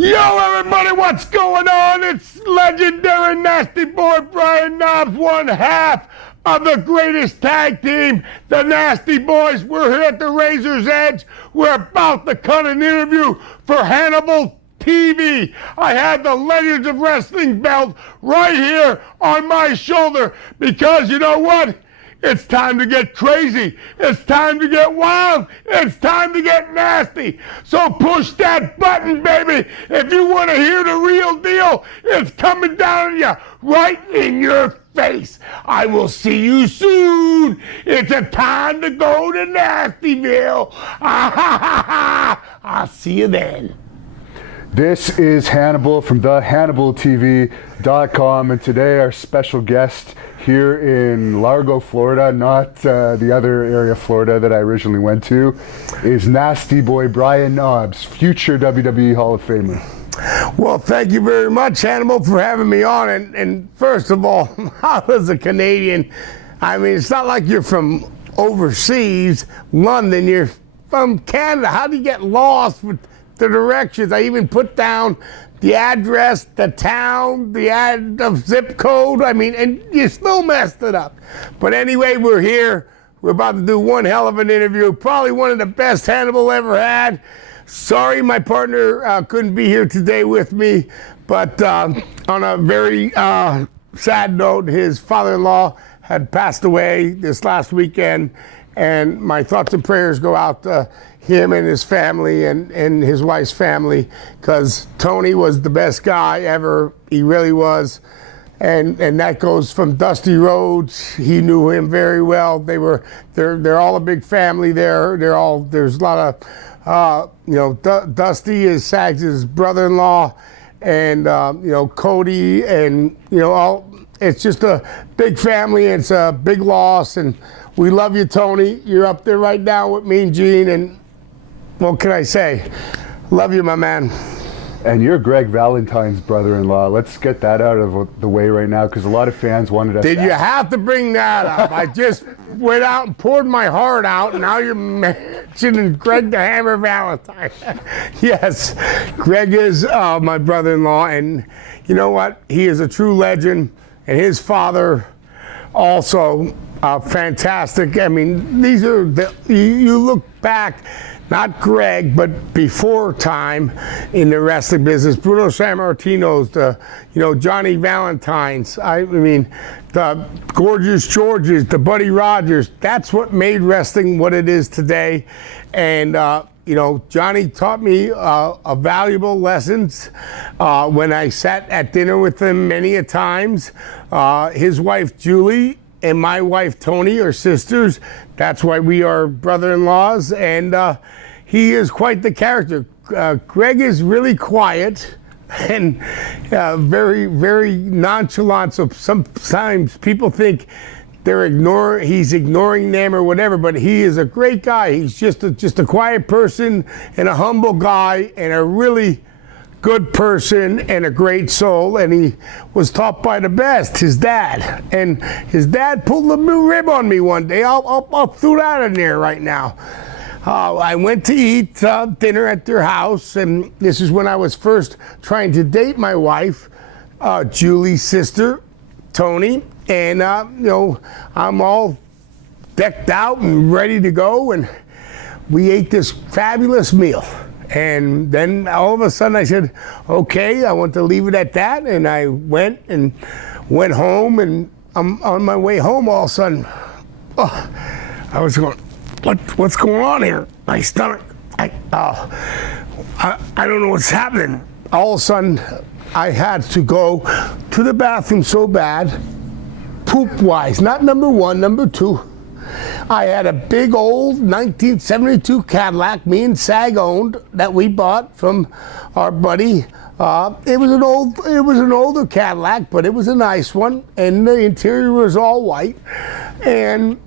Yo, everybody, what's going on? It's legendary Nasty Boy Brian Knobbs, one half of the greatest tag team, the Nasty Boys. We're here at the Razor's Edge. We're about to cut an interview for Hannibal TV. I have the Legends of Wrestling belt right here on my shoulder because you know what? It's time to get crazy. It's time to get wild. It's time to get nasty. So push that button, baby. If you want to hear the real deal, it's coming down on you, right in your face. I will see you soon. It's a time to go to Nastyville. I'll see you then. This is Hannibal from the HannibalTV.com, and today our special guest here in Largo, Florida, not the other area of Florida that I originally went to, is Nasty Boy Brian Knobbs, future WWE Hall of Famer. Well, thank you very much, Hannibal, for having me on. And first of all, I was a Canadian. I mean, it's not like you're from overseas, London. You're from Canada. How do you get lost with the directions? I even put down the address, the town, the zip code. I mean, and you still messed it up. But anyway, we're here. We're about to do one hell of an interview. Probably one of the best Hannibal ever had. Sorry my partner couldn't be here today with me. But on a very sad note, his father-in-law had passed away this last weekend. And my thoughts and prayers go out to him and his family and his wife's family, because Tony was the best guy ever. He really was. And that goes from Dusty Rhodes. He knew him very well. They're all a big family there. There's a lot of Dusty is Sags' brother-in-law, and Cody, and it's just a big family. It's a big loss, and we love you, Tony. You're up there right now with me and Gene, and what can I say? Love you, my man. And you're Greg Valentine's brother-in-law. Let's get that out of the way right now, because a lot of fans wanted us. Did you have to bring that up? I just went out and poured my heart out, and now you're mentioning Greg the Hammer Valentine. Yes, Greg is my brother-in-law, and you know what? He is a true legend, and his father also fantastic. I mean, these are you look back. Not Greg, but before time in the wrestling business. Bruno Sammartino's, Johnny Valentine's. I mean, the Gorgeous Georges, the Buddy Rogers. That's what made wrestling what it is today. And, Johnny taught me valuable lessons when I sat at dinner with him many a times. His wife, Julie, and my wife, Tony, are sisters. That's why we are brother-in-laws. And he is quite the character. Greg is really quiet and very, very nonchalant. So sometimes people think he's ignoring them or whatever, but he is a great guy. He's just a quiet person and a humble guy and a really good person and a great soul, and he was taught by the best, his dad. And his dad pulled a rib on me one day. I'll throw that in there right now. I went to eat dinner at their house, and this is when I was first trying to date my wife, Julie's sister, Tony. And I'm all decked out and ready to go, and we ate this fabulous meal. And then all of a sudden I said, okay, I want to leave it at that. And I went home, and I'm on my way home all of a sudden. I was going, what's going on here? My stomach, I don't know what's happening. All of a sudden I had to go to the bathroom so bad, poop-wise, not number one, number two. I had a big old 1972 Cadillac, me and Sag owned, that we bought from our buddy. It was an older Cadillac, but it was a nice one, and the interior was all white. And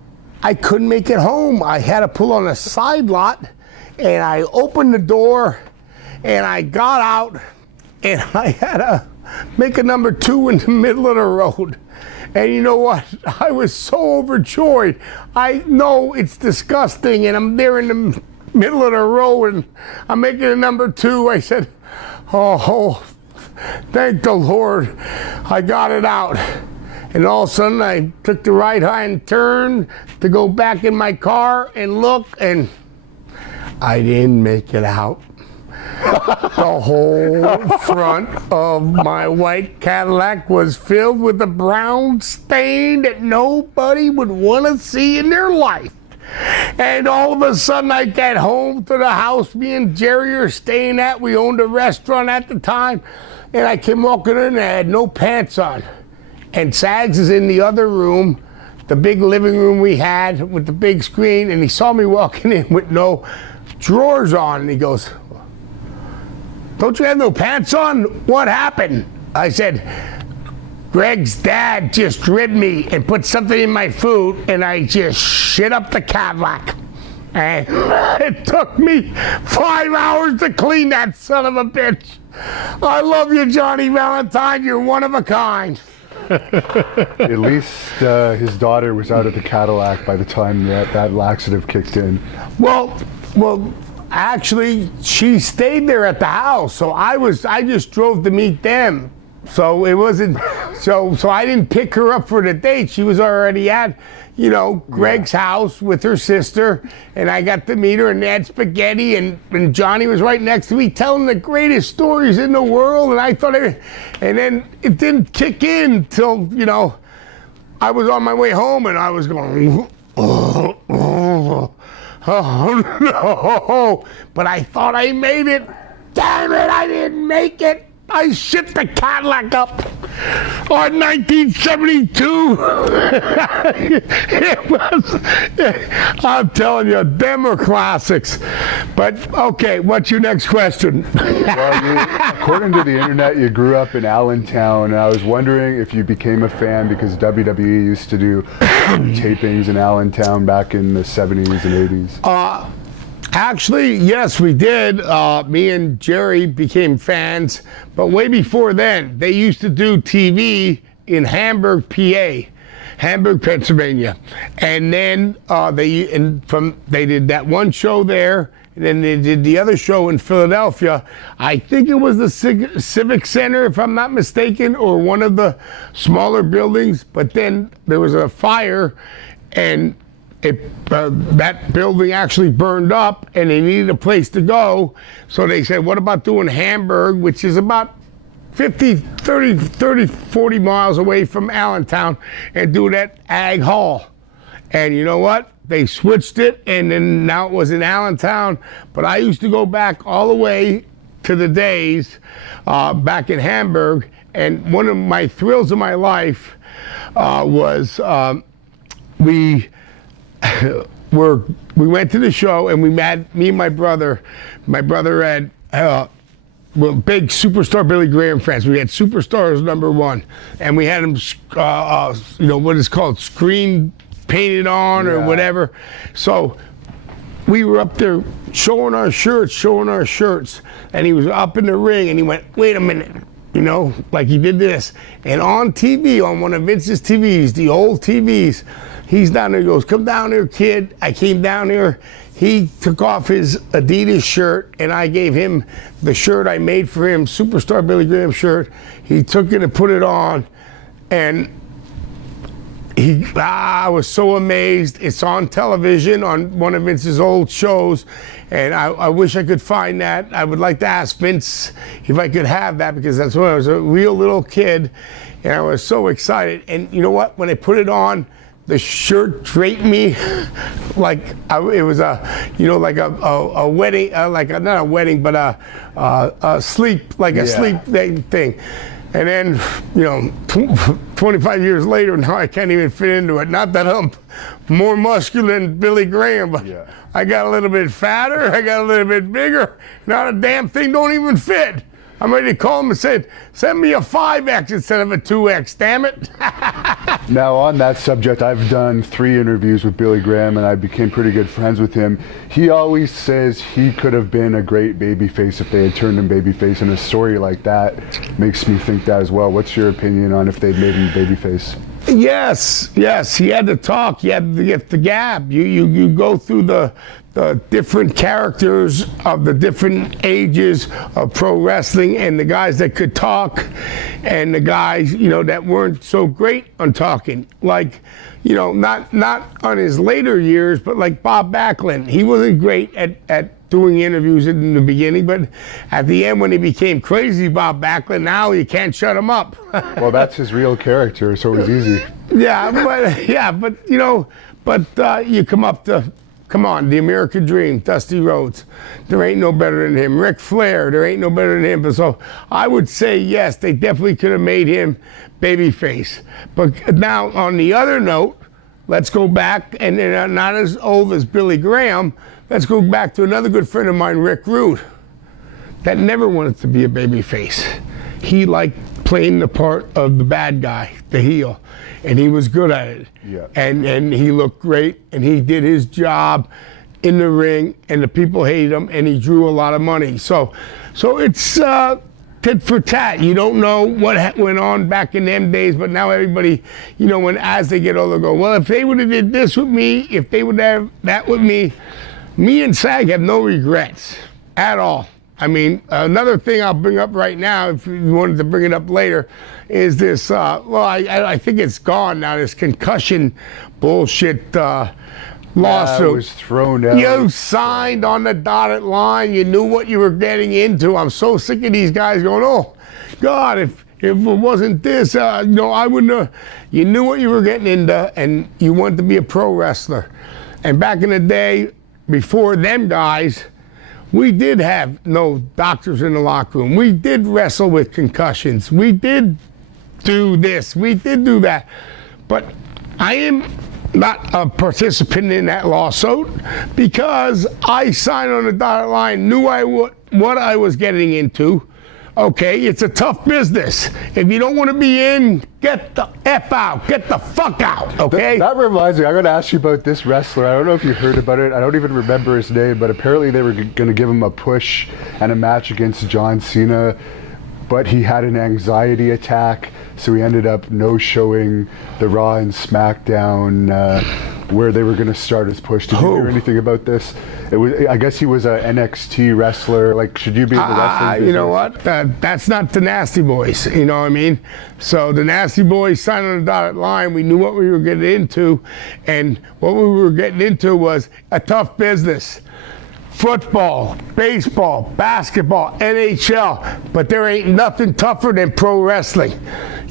I couldn't make it home. I had to pull on a side lot, and I opened the door, and I got out, and I had to make a number two in the middle of the road. And you know what? I was so overjoyed. I know it's disgusting, and I'm there in the middle of the road, and I'm making a number two. I said, Oh, thank the Lord, I got it out. And all of a sudden, I took the right-hand turn to go back in my car and look, and I didn't make it out. The whole front of my white Cadillac was filled with a brown stain that nobody would want to see in their life. And all of a sudden, I get home to the house me and Jerry are staying at. We owned a restaurant at the time. And I came walking in and I had no pants on. And Sags is in the other room, the big living room we had with the big screen. And he saw me walking in with no drawers on. And he goes, "Don't you have no pants on? What happened?" I said, "Greg's dad just ribbed me and put something in my food, and I just shit up the Cadillac. And it took me 5 hours to clean that son of a bitch. I love you, Johnny Valentine. You're one of a kind." At least his daughter was out of the Cadillac by the time that laxative kicked in. Well, actually, she stayed there at the house, so I just drove to meet them. So it wasn't, so I didn't pick her up for the date. She was already at, Greg's house with her sister, and I got to meet her, and they had spaghetti, and Johnny was right next to me telling the greatest stories in the world, and I thought, and then it didn't kick in till, I was on my way home, and I was going, oh no, but I thought I made it. Damn it, I didn't make it. I shit the Cadillac up on 1972. It was, I'm telling you, them are classics. But, okay, what's your next question? Well, according to the internet, you grew up in Allentown, and I was wondering if you became a fan because WWE used to do tapings in Allentown back in the 70s and 80s. Actually, yes, we did. Me and Jerry became fans, but way before then, they used to do TV in Hamburg, PA, Hamburg, Pennsylvania, and then they did that one show there, and then they did the other show in Philadelphia. I think it was the Civic Center, if I'm not mistaken, or one of the smaller buildings. But then there was a fire, and that building actually burned up, and they needed a place to go. So they said, what about doing Hamburg, which is about 40 miles away from Allentown, and do that Ag Hall. And you know what? They switched it, and then now it was in Allentown. But I used to go back all the way to the days back in Hamburg, and one of my thrills of my life was we went to the show, and we had me and my brother had big Superstar Billy Graham fans. We had Superstars #1, and we had them what is called screen painted on or whatever. So we were up there showing our shirts, and he was up in the ring, and he went, "Wait a minute," like he did this. And on TV, on one of Vince's TVs, the old TVs, he's down there, he goes, "Come down here, kid." I came down here. He took off his Adidas shirt, and I gave him the shirt I made for him, Superstar Billy Graham shirt. He took it and put it on, and I was so amazed. It's on television on one of Vince's old shows, and I wish I could find that. I would like to ask Vince if I could have that, because that's when I was a real little kid, and I was so excited. And you know what? When I put it on, the shirt draped me like it was a wedding, not a wedding, but a sleep, like a sleep thing. And then, 25 years later, now I can't even fit into it. Not that I'm more muscular than Billy Graham, but I got a little bit fatter, I got a little bit bigger. Not a damn thing don't even fit. I'm ready to call him and say, "Send me a 5X instead of a 2X, damn it." Now, on that subject, I've done 3 interviews with Billy Graham, and I became pretty good friends with him. He always says he could have been a great babyface if they had turned him babyface, and a story like that makes me think that as well. What's your opinion on if they'd made him babyface? Yes, he had to talk. He had to get the gab. You go through the the different characters of the different ages of pro wrestling, and the guys that could talk and the guys, that weren't so great on talking. Like, not on his later years, but like Bob Backlund. He wasn't great at doing interviews in the beginning, but at the end when he became crazy, Bob Backlund, now you can't shut him up. Well, that's his real character, so it was easy. But you come on, the American Dream, Dusty Rhodes. There ain't no better than him. Ric Flair, there ain't no better than him. But so I would say yes, they definitely could have made him babyface. But now on the other note, let's go back, and not as old as Billy Graham, let's go back to another good friend of mine, Rick Rude, that never wanted to be a babyface. He liked playing the part of the bad guy, the heel, and he was good at it. Yeah. And he looked great, and he did his job in the ring, and the people hated him, and he drew a lot of money. So it's tit for tat. You don't know what went on back in them days, but now everybody, as they get older, go, well, if they would have did this with me, if they would have that with me and SAG have no regrets at all. I mean, another thing I'll bring up right now, if you wanted to bring it up later, is this, I think it's gone now, this concussion bullshit lawsuit. That was thrown out. You signed on the dotted line. You knew what you were getting into. I'm so sick of these guys going, oh, God, if it wasn't this, I wouldn't have. You knew what you were getting into, and you wanted to be a pro wrestler. And back in the day, before them guys, we did have no doctors in the locker room. We did wrestle with concussions. We did do this. We did do that. But I am not a participant in that lawsuit because I signed on the dotted line, knew what I was getting into. Okay, it's a tough business. If you don't want to be in, get the F out. Get the fuck out, okay? That reminds me, I'm going to ask you about this wrestler. I don't know if you heard about it. I don't even remember his name, but apparently they were going to give him a push and a match against John Cena, but he had an anxiety attack, so he ended up no-showing the Raw and SmackDown where they were going to start his push. Did you hear anything about this? I guess he was an NXT wrestler. Like, should you be in the wrestling business? You know what? That's not the Nasty Boys. You know what I mean? So the Nasty Boys signed on the dotted line. We knew what we were getting into, and what we were getting into was a tough business. Football, baseball, basketball, NHL, but there ain't nothing tougher than pro wrestling.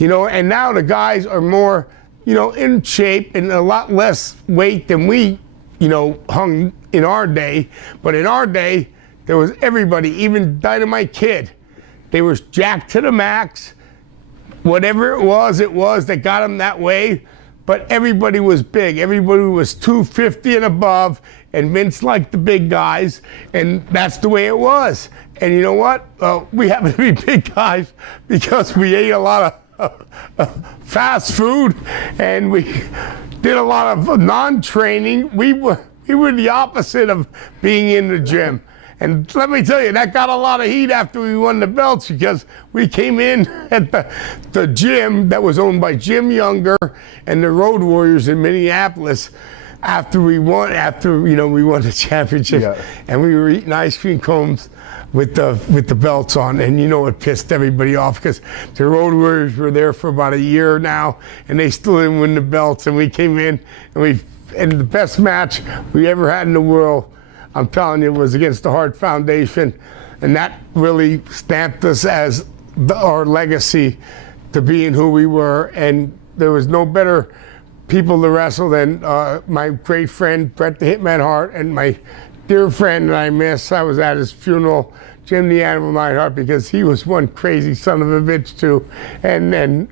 And now the guys are more, in shape and a lot less weight than we, hung in our day. But in our day, there was everybody, even Dynamite Kid. They was jacked to the max. Whatever it was that got them that way. But everybody was big. Everybody was 250 and above, and Vince liked the big guys, and that's the way it was. And you know what? We happen to be big guys because we ate a lot of fast food, and we did a lot of non-training. We were the opposite of being in the gym. And let me tell you, that got a lot of heat after we won the belts because we came in at the gym that was owned by Jim Younger and the Road Warriors in Minneapolis after we won the championship. Yeah. And we were eating ice cream cones with the belts on, and it pissed everybody off because the Road Warriors were there for about a year now, and they still didn't win the belts. And we came in and the best match we ever had in the world, I'm telling you, was against the Hart Foundation, and that really stamped us as our legacy to being who we were. And there was no better people to wrestle than my great friend Bret the Hitman Hart and my dear friend that I miss. I was at his funeral, Jim the Animal Neidhart, because he was one crazy son of a bitch too. And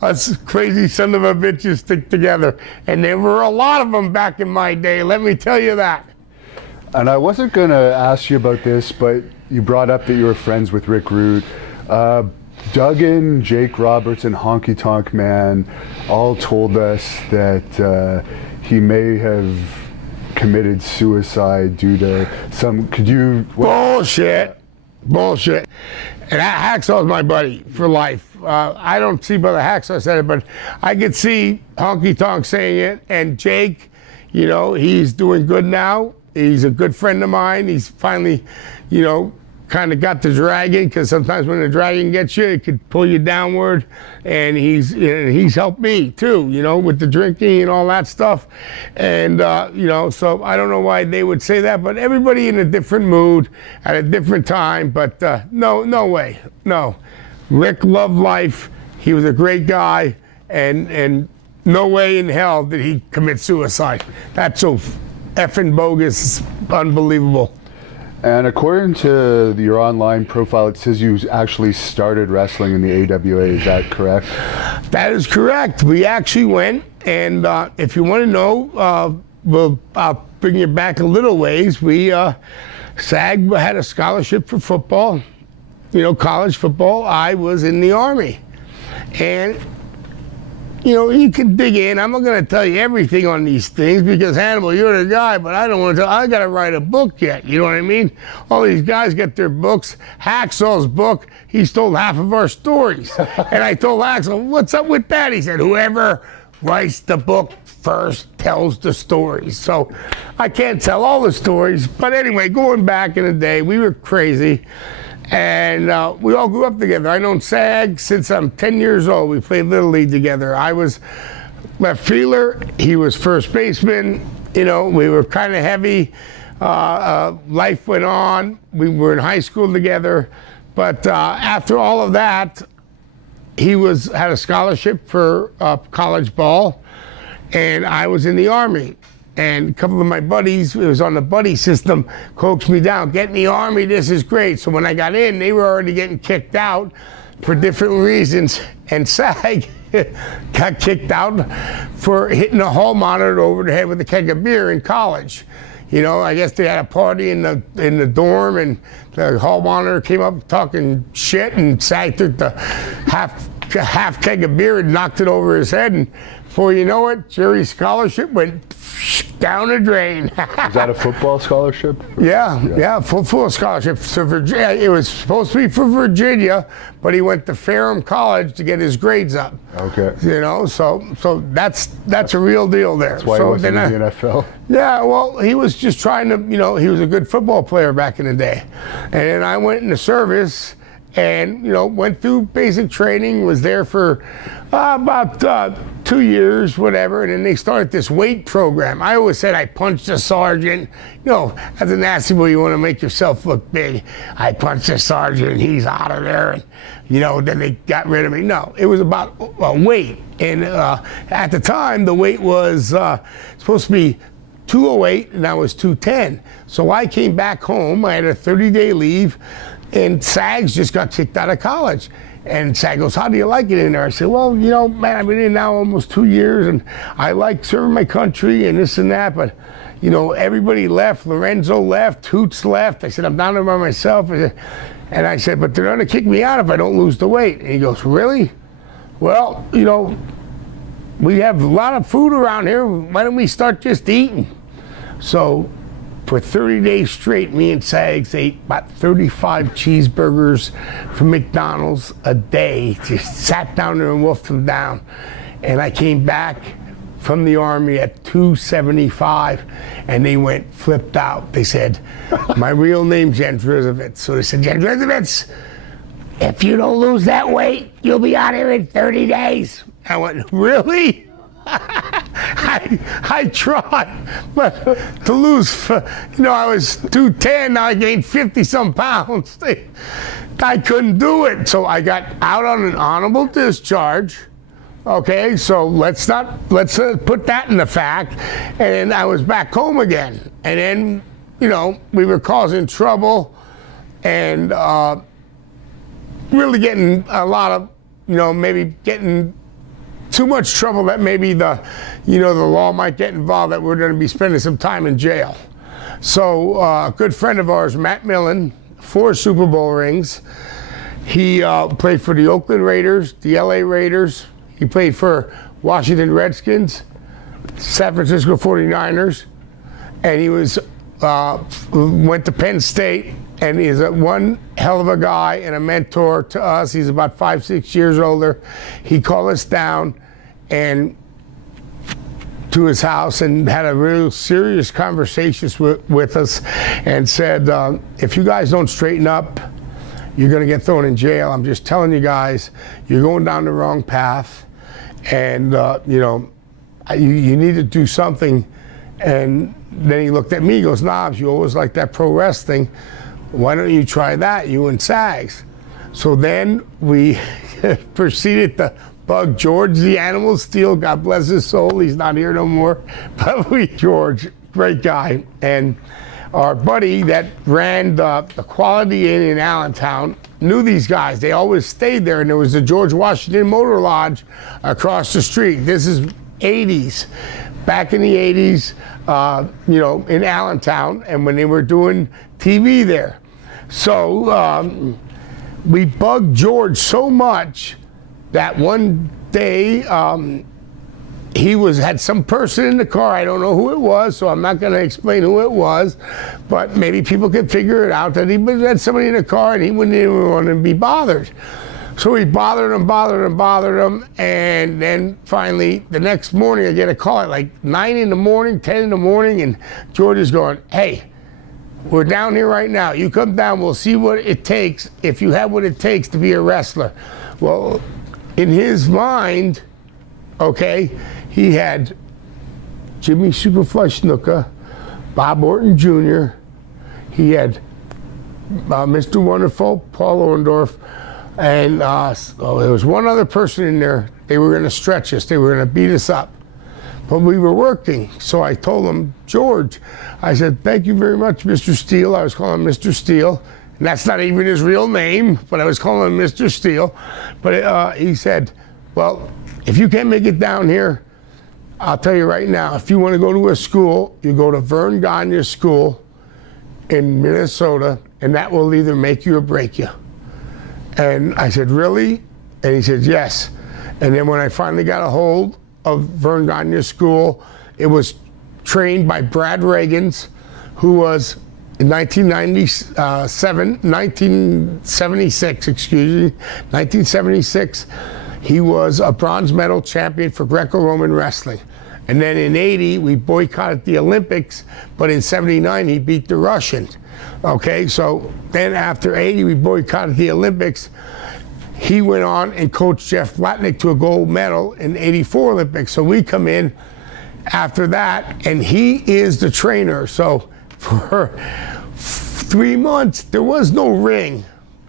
us crazy son of a bitches stick together. And there were a lot of them back in my day, let me tell you that. And I wasn't going to ask you about this, but you brought up that you were friends with Rick Rude. Duggan, Jake Roberts, and Honky Tonk Man all told us that he may have committed suicide due to some. Bullshit. And Hacksaw's my buddy for life. I don't see Brother Hacksaw said it, but I could see Honky Tonk saying it. And Jake, he's doing good now. He's a good friend of mine. He's finally, kind of got the dragon, because sometimes when the dragon gets you, it could pull you downward. And he's helped me too, with the drinking and all that stuff. And so I don't know why they would say that, but everybody in a different mood at a different time. But no way, no. Rick loved life. He was a great guy, and no way in hell did he commit suicide. That's so effing bogus, unbelievable. And according to your online profile, it says you actually started wrestling in the AWA. Is that correct? That is correct. We actually went, and if you want to know, I'll bring you back a little ways. SAG had a scholarship for football, college football. I was in the Army. And you can dig in. I'm not going to tell you everything on these things, because Hannibal, you're the guy, but I don't want to tell. I got to write a book yet. You know what I mean? All these guys get their books. Hacksaw's book, he's told half of our stories. And I told Hacksaw, what's up with that? He said, whoever writes the book first tells the stories. So I can't tell all the stories. But anyway, going back in the day, we were crazy. And we all grew up together. I've known SAG since I'm 10 years old. We played Little League together. I was left fielder. He was first baseman. We were kind of heavy. Life went on. We were in high school together. But after all of that, he had a scholarship for college ball, and I was in the Army. And a couple of my buddies, it was on the buddy system, coaxed me down. Get in the Army, this is great. So when I got in, they were already getting kicked out for different reasons. And SAG got kicked out for hitting a hall monitor over the head with a keg of beer in college. I guess they had a party in the dorm, and the hall monitor came up talking shit, and SAG took the half keg of beer and knocked it over his head. And before you know it, Jerry's scholarship went down the drain. Is that a football scholarship? Yeah, full scholarship to Virginia. It was supposed to be for Virginia, but he went to Ferrum College to get his grades up. Okay. So that's a real deal there. That's why he wasn't in the NFL. Yeah, well, he was just trying to, he was a good football player back in the day. And then I went in the service and, went through basic training, was there for about 2 years, whatever, and then they started this weight program. I always said I punched a sergeant. As a nasty boy, you want to make yourself look big. I punched a sergeant, and he's out of there, and, then they got rid of me. No, it was about weight. And at the time, the weight was supposed to be 208, and I was 210. So I came back home. I had a 30-day leave, and SAGs just got kicked out of college. And SAG goes, how do you like it in there? I said, well, man, I've been in now almost 2 years, and I like serving my country and this and that, but, everybody left. Lorenzo left, Hoots left. I said, I'm down there by myself. And I said, but they're going to kick me out if I don't lose the weight. And he goes, really? Well, we have a lot of food around here. Why don't we start just eating? So for 30 days straight, me and Sags ate about 35 cheeseburgers from McDonald's a day. Just sat down there and wolfed them down. And I came back from the Army at 275, and they went flipped out. They said, my real name's Jendrizovitz. So they said, Jendrizovitz, if you don't lose that weight, you'll be out here in 30 days. I went, really? I tried, but to lose, I was 210, now I gained 50-some pounds. I couldn't do it, so I got out on an honorable discharge. Okay, so let's put that in the fact, and I was back home again, and then we were causing trouble, and really getting a lot of maybe getting too much trouble that maybe the law might get involved, that we're going to be spending some time in jail. So a good friend of ours, Matt Millen, 4 Super Bowl rings. He played for the Oakland Raiders, the LA Raiders. He played for Washington Redskins, San Francisco 49ers, and he went to Penn State, and he's one hell of a guy and a mentor to us. He's about 5-6 years older. He called us down, and to his house and had a real serious conversation with us and said, if you guys don't straighten up, you're going to get thrown in jail. I'm just telling you guys, you're going down the wrong path, and you need to do something. And then he looked at me, he goes, Knobs, you always like that pro wrestling. Why don't you try that, you and Sags? So then we proceeded to bug George the Animal Steel. God bless his soul, he's not here no more. But George, great guy. And our buddy that ran the Quality Inn in Allentown knew these guys. They always stayed there, and there was the George Washington Motor Lodge across the street. This is 80s. Back in the 80s, in Allentown, and when they were doing TV there. So we bugged George so much that one day he had some person in the car. I don't know who it was, so I'm not going to explain who it was, but maybe people could figure it out that he had somebody in the car and he wouldn't even want to be bothered. So he bothered him, and then finally the next morning I get a call at like 9 in the morning, 10 in the morning, and George is going, hey, we're down here right now. You come down, we'll see what it takes, if you have what it takes to be a wrestler. Well, in his mind, okay, he had Jimmy Superfly Snuka, Bob Orton Jr., he had Mr. Wonderful, Paul Orndorff, and there was one other person in there. They were going to stretch us. They were going to beat us up. But we were working. So I told him, George, I said, thank you very much, Mr. Steele. I was calling him Mr. Steele. And that's not even his real name, but I was calling him Mr. Steele. But he said, well, if you can't make it down here, I'll tell you right now, if you want to go to a school, you go to Vern Gagne School in Minnesota, and that will either make you or break you. And I said, really? And he said, yes. And then when I finally got a hold of Vern Gagne School, it was trained by Brad Reagans, who was in 1976, he was a bronze medal champion for Greco-Roman wrestling. And then in 80, we boycotted the Olympics, but in 79, he beat the Russians. Okay, so then after 80, we boycotted the Olympics. He went on and coached Jeff Blatnick to a gold medal in 84 Olympics. So we come in after that, and he is the trainer. So for 3 months, there was no ring.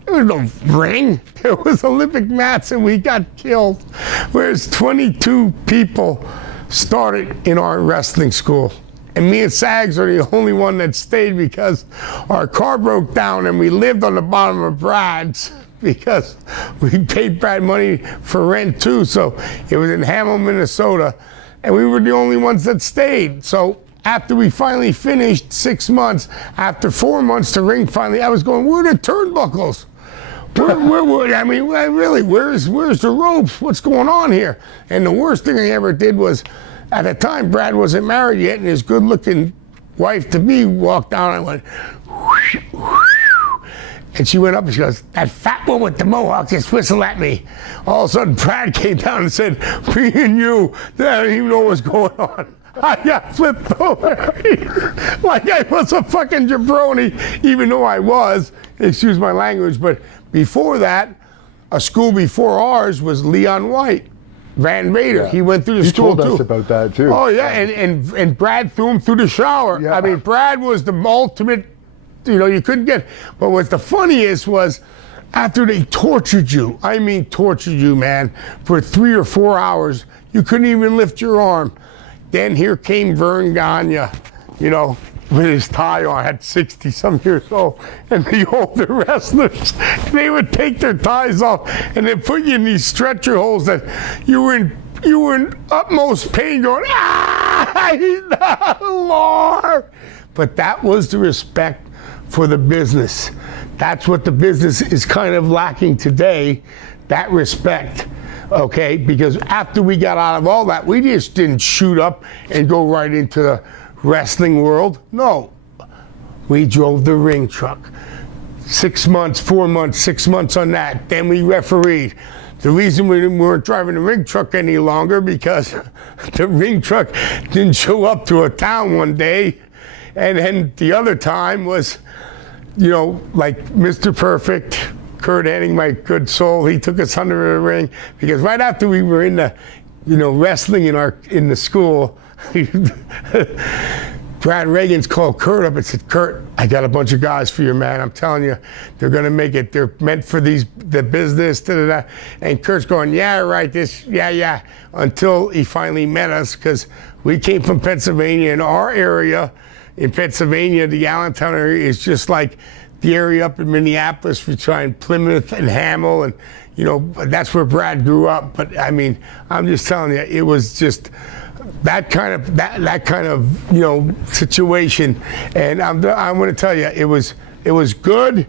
There was no ring. There was Olympic mats, and we got killed. Whereas 22 people started in our wrestling school. And me and Sags are the only one that stayed because our car broke down and we lived on the bottom of Brad's because we paid Brad money for rent too. So it was in Hannibal, Minnesota, and we were the only ones that stayed. So after we finally finished 6 months, after 4 months, the ring finally, I was going, where are the turnbuckles? Where's the ropes? What's going on here? And the worst thing I ever did was, at the time, Brad wasn't married yet, and his good-looking wife-to-be walked down, and I went, whoosh, whoosh. And she went up and she goes, that fat one with the mohawk just whistled at me. All of a sudden, Brad came down and said, me and you, I don't even know what's going on. I got flipped over like I was a fucking jabroni, even though I was, excuse my language. But before that, a school before ours was Leon White. Van Vader, yeah. He went through the school too. You told us about that too. Oh yeah, and Brad threw him through the shower. Yeah. I mean, Brad was the ultimate, you couldn't get, but what's the funniest was, after they tortured you, I mean tortured you, man, for 3 or 4 hours, you couldn't even lift your arm. Then here came Vern Gagne, with his tie on, at 60-some years old, and the older wrestlers, they would take their ties off and then put you in these stretcher holes that you were in utmost pain, going, Lord! But that was the respect for the business. That's what the business is kind of lacking today, that respect. Okay, because after we got out of all that, we just didn't shoot up and go right into the wrestling world. No, we drove the ring truck. 6 months, 4 months, 6 months on that. Then we refereed. the reason we weren't driving the ring truck any longer because the ring truck didn't show up to a town one day. And then the other time was, you know, like Mr. Perfect, Kurt Hennig, my good soul, he took us under the ring because right after we were in the, you know, wrestling in the school, Brad Reagan's called Kurt up and said, Kurt, I got a bunch of guys for you, man. I'm telling you, they're going to make it. They're meant for the business. Da-da-da. And Kurt's going, yeah, right, yeah. Until he finally met us because we came from Pennsylvania. In our area, in Pennsylvania, the Allentown area is just like the area up in Minneapolis. We try in Plymouth and Hannibal, and, you know, that's where Brad grew up. But, I mean, I'm just telling you, it was just that kind of you know situation, and I'm going to tell you it was good.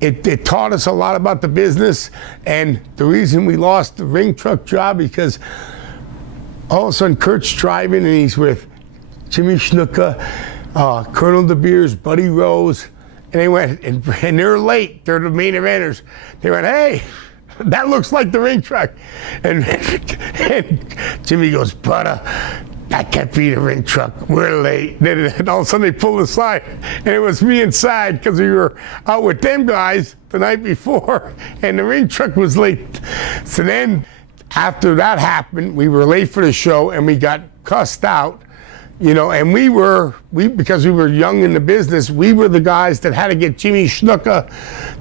It taught us a lot about the business, and the reason we lost the ring truck job because all of a sudden Kurt's driving and he's with Jimmy Snuka, Colonel De Beers, Buddy Rose, and they went and they're late. They're the main eventers. They went, hey, that looks like the ring truck. And Jimmy goes, Butter, that can't be the ring truck. We're late. And all of a sudden they pulled aside. And it was me inside because we were out with them guys the night before. And the ring truck was late. So then after that happened, we were late for the show and we got cussed out. You know, and because we were young in the business, we were the guys that had to get Jimmy Snuka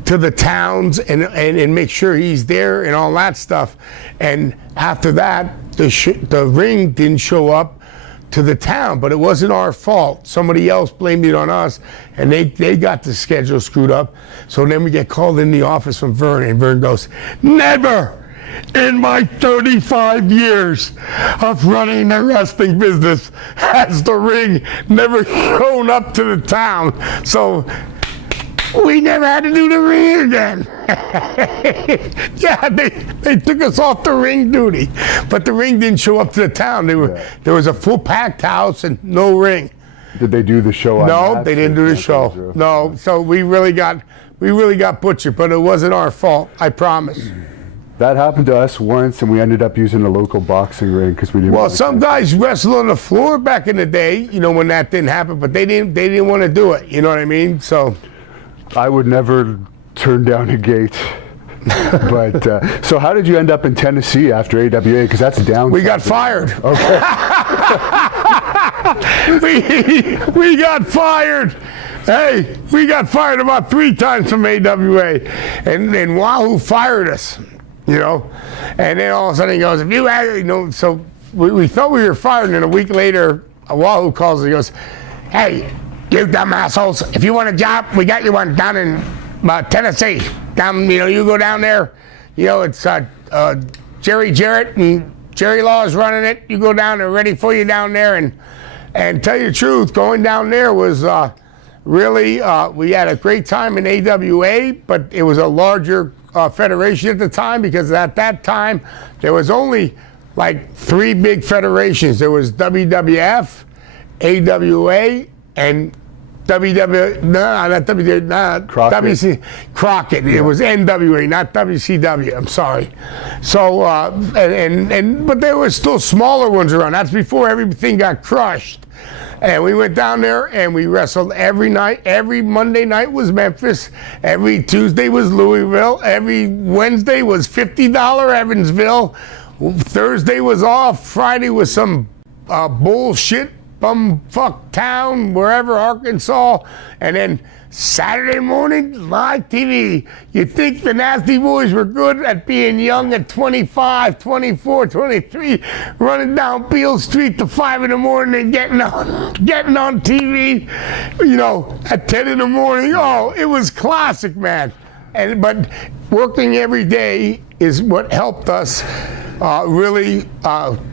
to the towns and make sure he's there and all that stuff. And after that, the ring didn't show up to the town, but it wasn't our fault. Somebody else blamed it on us, and they got the schedule screwed up. So then we get called in the office from Vern, and Vern goes, never in my 35 years of running the wrestling business has the ring never shown up to the town. So we never had to do the ring again. Yeah, they took us off the ring duty, but the ring didn't show up to the town. There was a full packed house and no ring. Did they do the show? No, they didn't do the show. No, so we really got butchered, but it wasn't our fault. I promise. That happened to us once, and we ended up using a local boxing ring because we didn't. Well, some guys wrestled on the floor back in the day, you know, when that didn't happen, but they didn't want to do it. You know what I mean? So I would never turn down a gate. But so how did you end up in Tennessee after AWA? Because that's down. We got fired. Okay. we got fired. Hey, we got fired about 3 times from AWA, and Wahoo fired us. You know, and then all of a sudden he goes, if you had, you know, so we thought we were fired, and then a week later, Wahoo calls and he goes, hey, you dumb assholes, if you want a job, we got you one down in Tennessee. Down, you know, you go down there, you know, it's Jerry Jarrett and Jerry Law is running it. You go down, they're ready for you down there, and tell you the truth, going down there was really, we had a great time in AWA, but it was a larger federation at the time because at that time there was only like 3 big federations. There was WWF, AWA, and WC Crockett. It was NWA, not WCW. I'm sorry. So but there were still smaller ones around. That's before everything got crushed. And we went down there and we wrestled every night. Every Monday night was Memphis. Every Tuesday was Louisville. Every Wednesday was $50 Evansville. Thursday was off. Friday was some bullshit bumfuck town, wherever, Arkansas. And then Saturday morning, live TV. You'd think the Nasty Boys were good at being young at 25, 24, 23, running down Beale Street to 5 in the morning and getting on TV, you know, at 10 in the morning. Oh, it was classic, man. But working every day is what helped us really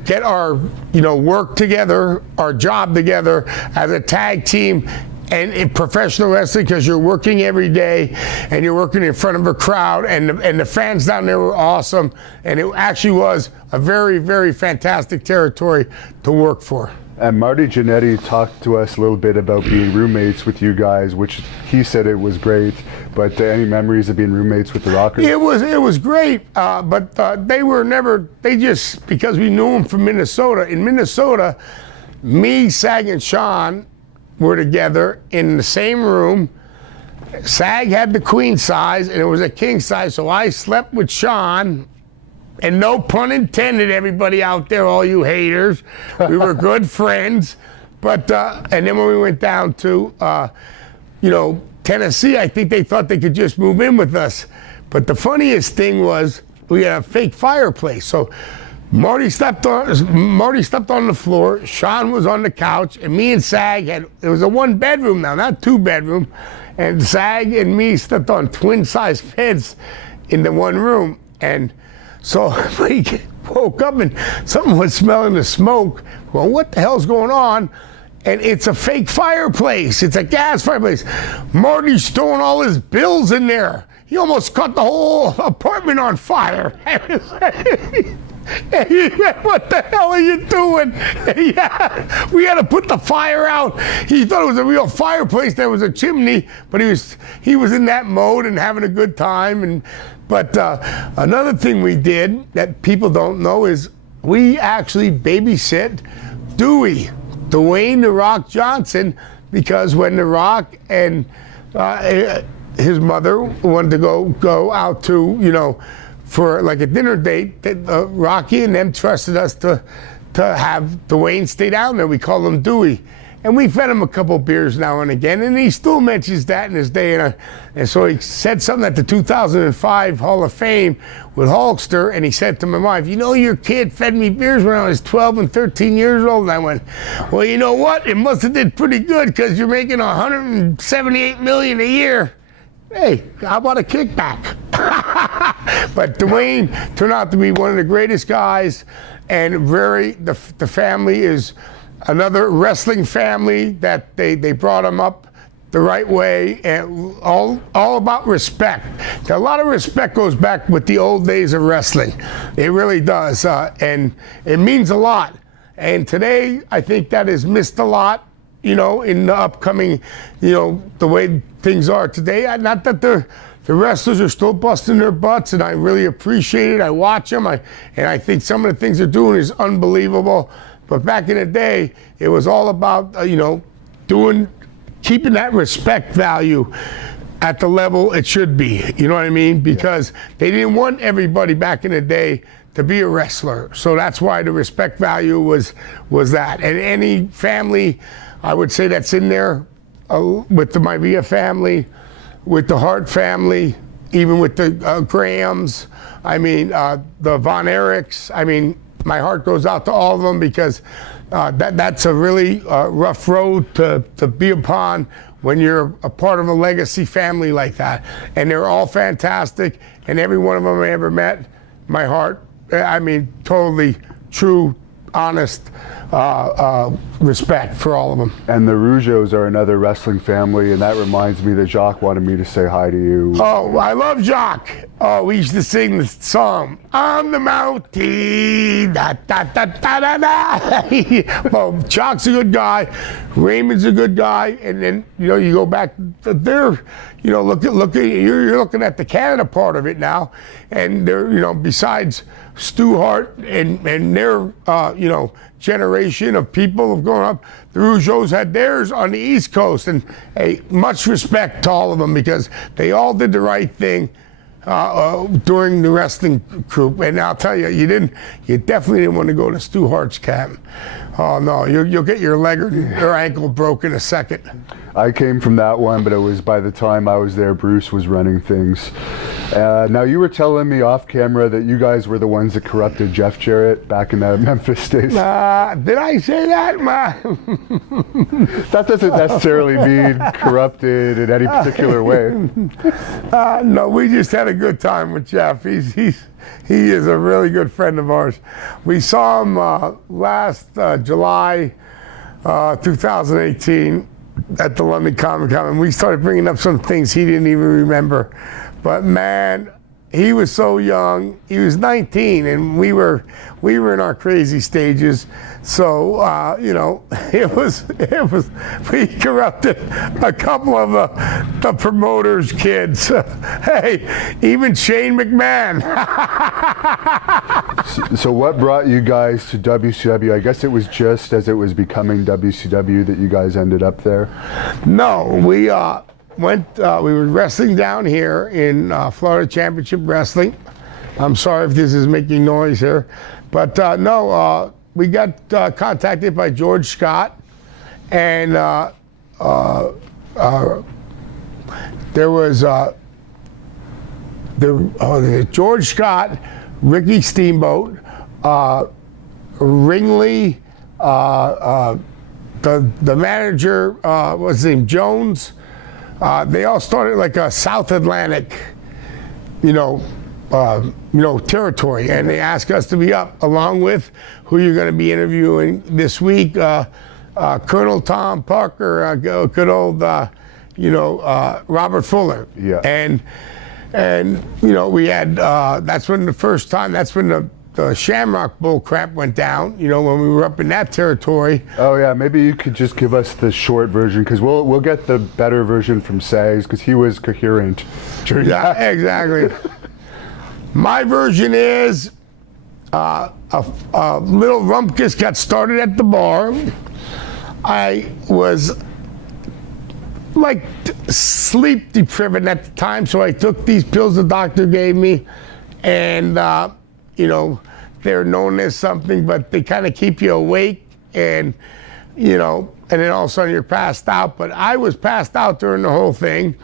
get our, you know, work together, our job together as a tag team. And in professional wrestling, because you're working every day and you're working in front of a crowd, and the fans down there were awesome, and it actually was a very, very fantastic territory to work for. And Marty Jannetty talked to us a little bit about being roommates with you guys, which he said it was great. But any memories of being roommates with the Rockers? It was great, but they were never. They just, because we knew them from Minnesota. In Minnesota, me, Sag, and Sean were together in the same room. Sag had the queen size, and it was a king size, so I slept with Sean. And no pun intended, everybody out there, all you haters. We were good friends. But, and then when we went down to, Tennessee, I think they thought they could just move in with us. But the funniest thing was we had a fake fireplace. So Marty slept on the floor, Sean was on the couch, and me and Sag it was a 1-bedroom now, not 2-bedroom. And Sag and me slept on twin-sized beds in the one room. And so we woke up and something was smelling the smoke. Well, what the hell's going on? And it's a fake fireplace. It's a gas fireplace. Marty's throwing all his bills in there. He almost caught the whole apartment on fire. What the hell are you doing? Yeah, we had to put the fire out. He thought it was a real fireplace. There was a chimney, but he was in that mode and having a good time. But another thing we did that people don't know is we actually babysit Dwayne "The Rock" Johnson, because when The Rock and his mother wanted to go out to, for like a dinner date, Rocky and them trusted us to have Dwayne stay down there. We call him Dewey. And we fed him a couple beers now and again, and he still mentions that in his day. And so he said something at the 2005 Hall of Fame with Hulkster, and he said to my wife, your kid fed me beers when I was 12 and 13 years old. And I went, well, you know what? It must have did pretty good, because you're making $178 million a year. Hey, how about a kickback? But Dwayne turned out to be one of the greatest guys, and the family is another wrestling family that they brought him up the right way, and all about respect. A lot of respect goes back with the old days of wrestling. It really does, and it means a lot. And today, I think that is missed a lot, in the upcoming, the way things are today. Not that the wrestlers are still busting their butts, and I really appreciate it. I watch them, and I think some of the things they're doing is unbelievable. But back in the day, it was all about, keeping that respect value at the level it should be. You know what I mean? Because they didn't want everybody back in the day to be a wrestler. So that's why the respect value was that. And any family, I would say, that's in there, with the Maivia family, with the Hart family, even with the Grahams, the Von Erichs, my heart goes out to all of them, because that's a really rough road to be upon when you're a part of a legacy family like that. And they're all fantastic, and every one of them I ever met, my heart, totally true, honest respect for all of them. And the Rougeaus are another wrestling family, and that reminds me that Jacques wanted me to say hi to you. Oh, I love Jacques. Oh, we used to sing the song, "On the Mountain, da da da da da da." Well, Jacques' a good guy, Raymond's a good guy, and then you go back there. You're looking at the Canada part of it now, and they're besides Stu Hart and their generation of people have grown up, the Rougeaus had theirs on the East Coast, and hey, much respect to all of them, because they all did the right thing during the wrestling group. And I'll tell you, you definitely didn't want to go to Stu Hart's camp. Oh no, you'll get your leg or your ankle broken in a second. I came from that one, but it was by the time I was there, Bruce was running things. Now, you were telling me off camera that you guys were the ones that corrupted Jeff Jarrett back in the Memphis days. Did I say that? That doesn't necessarily mean corrupted in any particular way. No, we just had a good time with Jeff. He is a really good friend of ours. We saw him last July 2018 at the London Comic Con, and we started bringing up some things he didn't even remember. But man, he was so young. He was 19, and we were in our crazy stages. So you know, it was we corrupted a couple of the promoters' kids. Hey, even Shane McMahon. So what brought you guys to WCW? I guess it was just as it was becoming WCW that you guys ended up there. No, we were wrestling down here in Florida Championship Wrestling. I'm sorry if this is making noise here, but no, we got contacted by George Scott, and there was George Scott, Ricky Steamboat, Ringley, the manager, what's his name, Jones. They all started like a South Atlantic, territory, and they asked us to be up along with who you're going to be interviewing this week, Colonel Tom Parker, good old, Robert Fuller. Yeah. And we had that's when the Shamrock Bull crap went down, when we were up in that territory. Oh yeah, maybe you could just give us the short version, because we'll get the better version from Sags, because he was coherent. Yeah, exactly. My version is a little rumpus got started at the bar. I was like sleep deprived at the time, so I took these pills the doctor gave me, and they're known as something, but they kind of keep you awake, and then all of a sudden you're passed out. But I was passed out during the whole thing,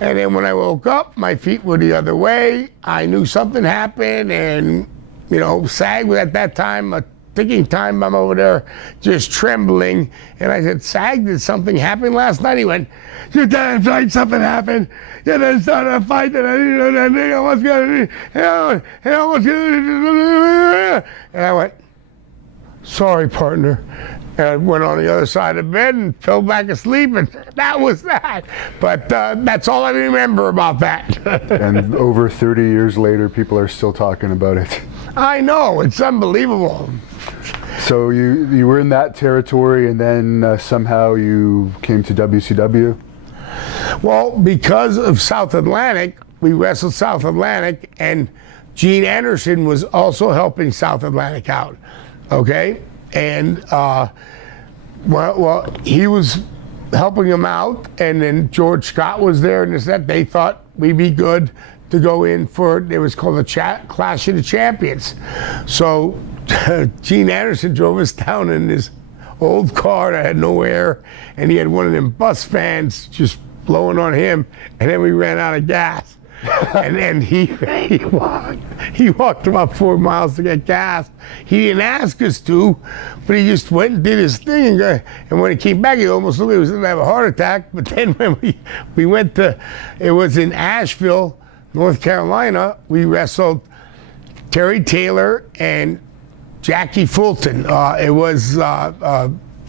and then when I woke up, my feet were the other way. I knew something happened, and Sag was at that time a ticking time bomb over there, just trembling. And I said, Sag, did something happen last night? He went, "You're damn right, something happened. You done started a fight that I didn't know that thing. I was gonna and I went, sorry, partner. And I went on the other side of the bed and fell back asleep, and that was that. But that's all I remember about that. And over 30 years later, people are still talking about it. I know, it's unbelievable. So you were in that territory, and then somehow you came to WCW? Well, because of South Atlantic, we wrestled South Atlantic, and Gene Anderson was also helping South Atlantic out, okay? And, well, he was helping him out, and then George Scott was there, and they thought we'd be good to go in for, it was called the Clash of the Champions. So Gene Anderson drove us down in this old car that had no air, and he had one of them bus fans just blowing on him, and then we ran out of gas. And then he walked about 4 miles to get gas. He didn't ask us to, but he just went and did his thing. And when he came back, he almost looked like he was going to have a heart attack. But then when we went to, it was in Asheville, North Carolina, we wrestled Terry Taylor and Jackie Fulton. It was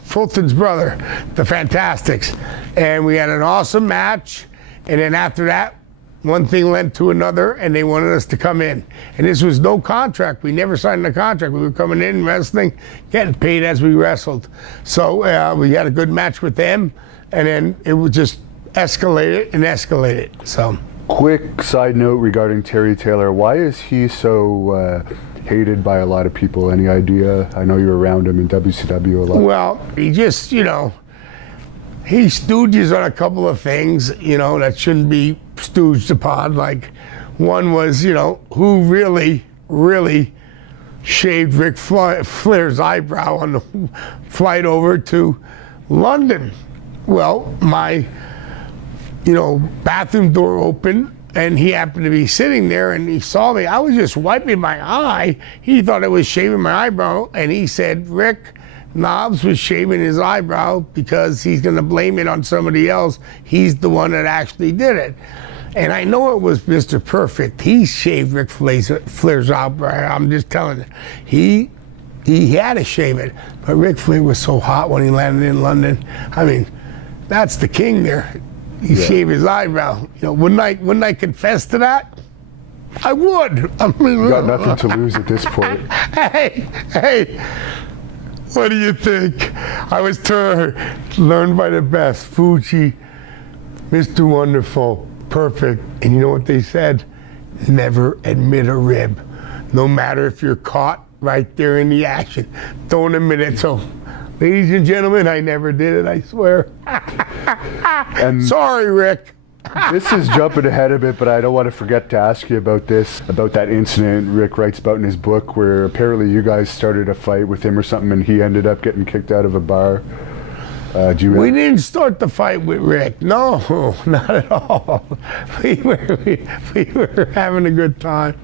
Fulton's brother, the Fantastics. And we had an awesome match. And then after that, one thing led to another, and they wanted us to come in. And this was no contract. We never signed a contract. We were coming in, wrestling, getting paid as we wrestled. So we had a good match with them, and then it would just escalate and escalate. So, quick side note regarding Terry Taylor. Why is he so hated by a lot of people? Any idea? I know you're around him in WCW a lot. Well, he just, he stooges on a couple of things, that shouldn't be stooged upon. Like, one was, who really shaved Ric Flair's eyebrow on the flight over to London. Well, my, bathroom door opened, and he happened to be sitting there, and he saw me. I was just wiping my eye. He thought I was shaving my eyebrow, and he said, Rick, Knobs was shaving his eyebrow because he's going to blame it on somebody else. He's the one that actually did it. And I know it was Mr. Perfect. He shaved Ric Flair's eyebrow. I'm just telling you. He had to shave it. But Ric Flair was so hot when he landed in London. I mean, that's the king there. He shaved his eyebrow. Wouldn't I confess to that? I would. I mean, You got nothing to lose at this point. Hey, what do you think? I was learned by the best. Fuji, Mr. Wonderful, perfect. And you know what they said? Never admit a rib. No matter if you're caught right there in the action. Don't admit it. So, ladies and gentlemen, I never did it, I swear. And sorry, Rick. this is jumping ahead a bit, but I don't want to forget to ask you about that incident Rick writes about in his book, where apparently you guys started a fight with him or something, and he ended up getting kicked out of a bar. We didn't start the fight with Rick. No, not at all. We were having a good time,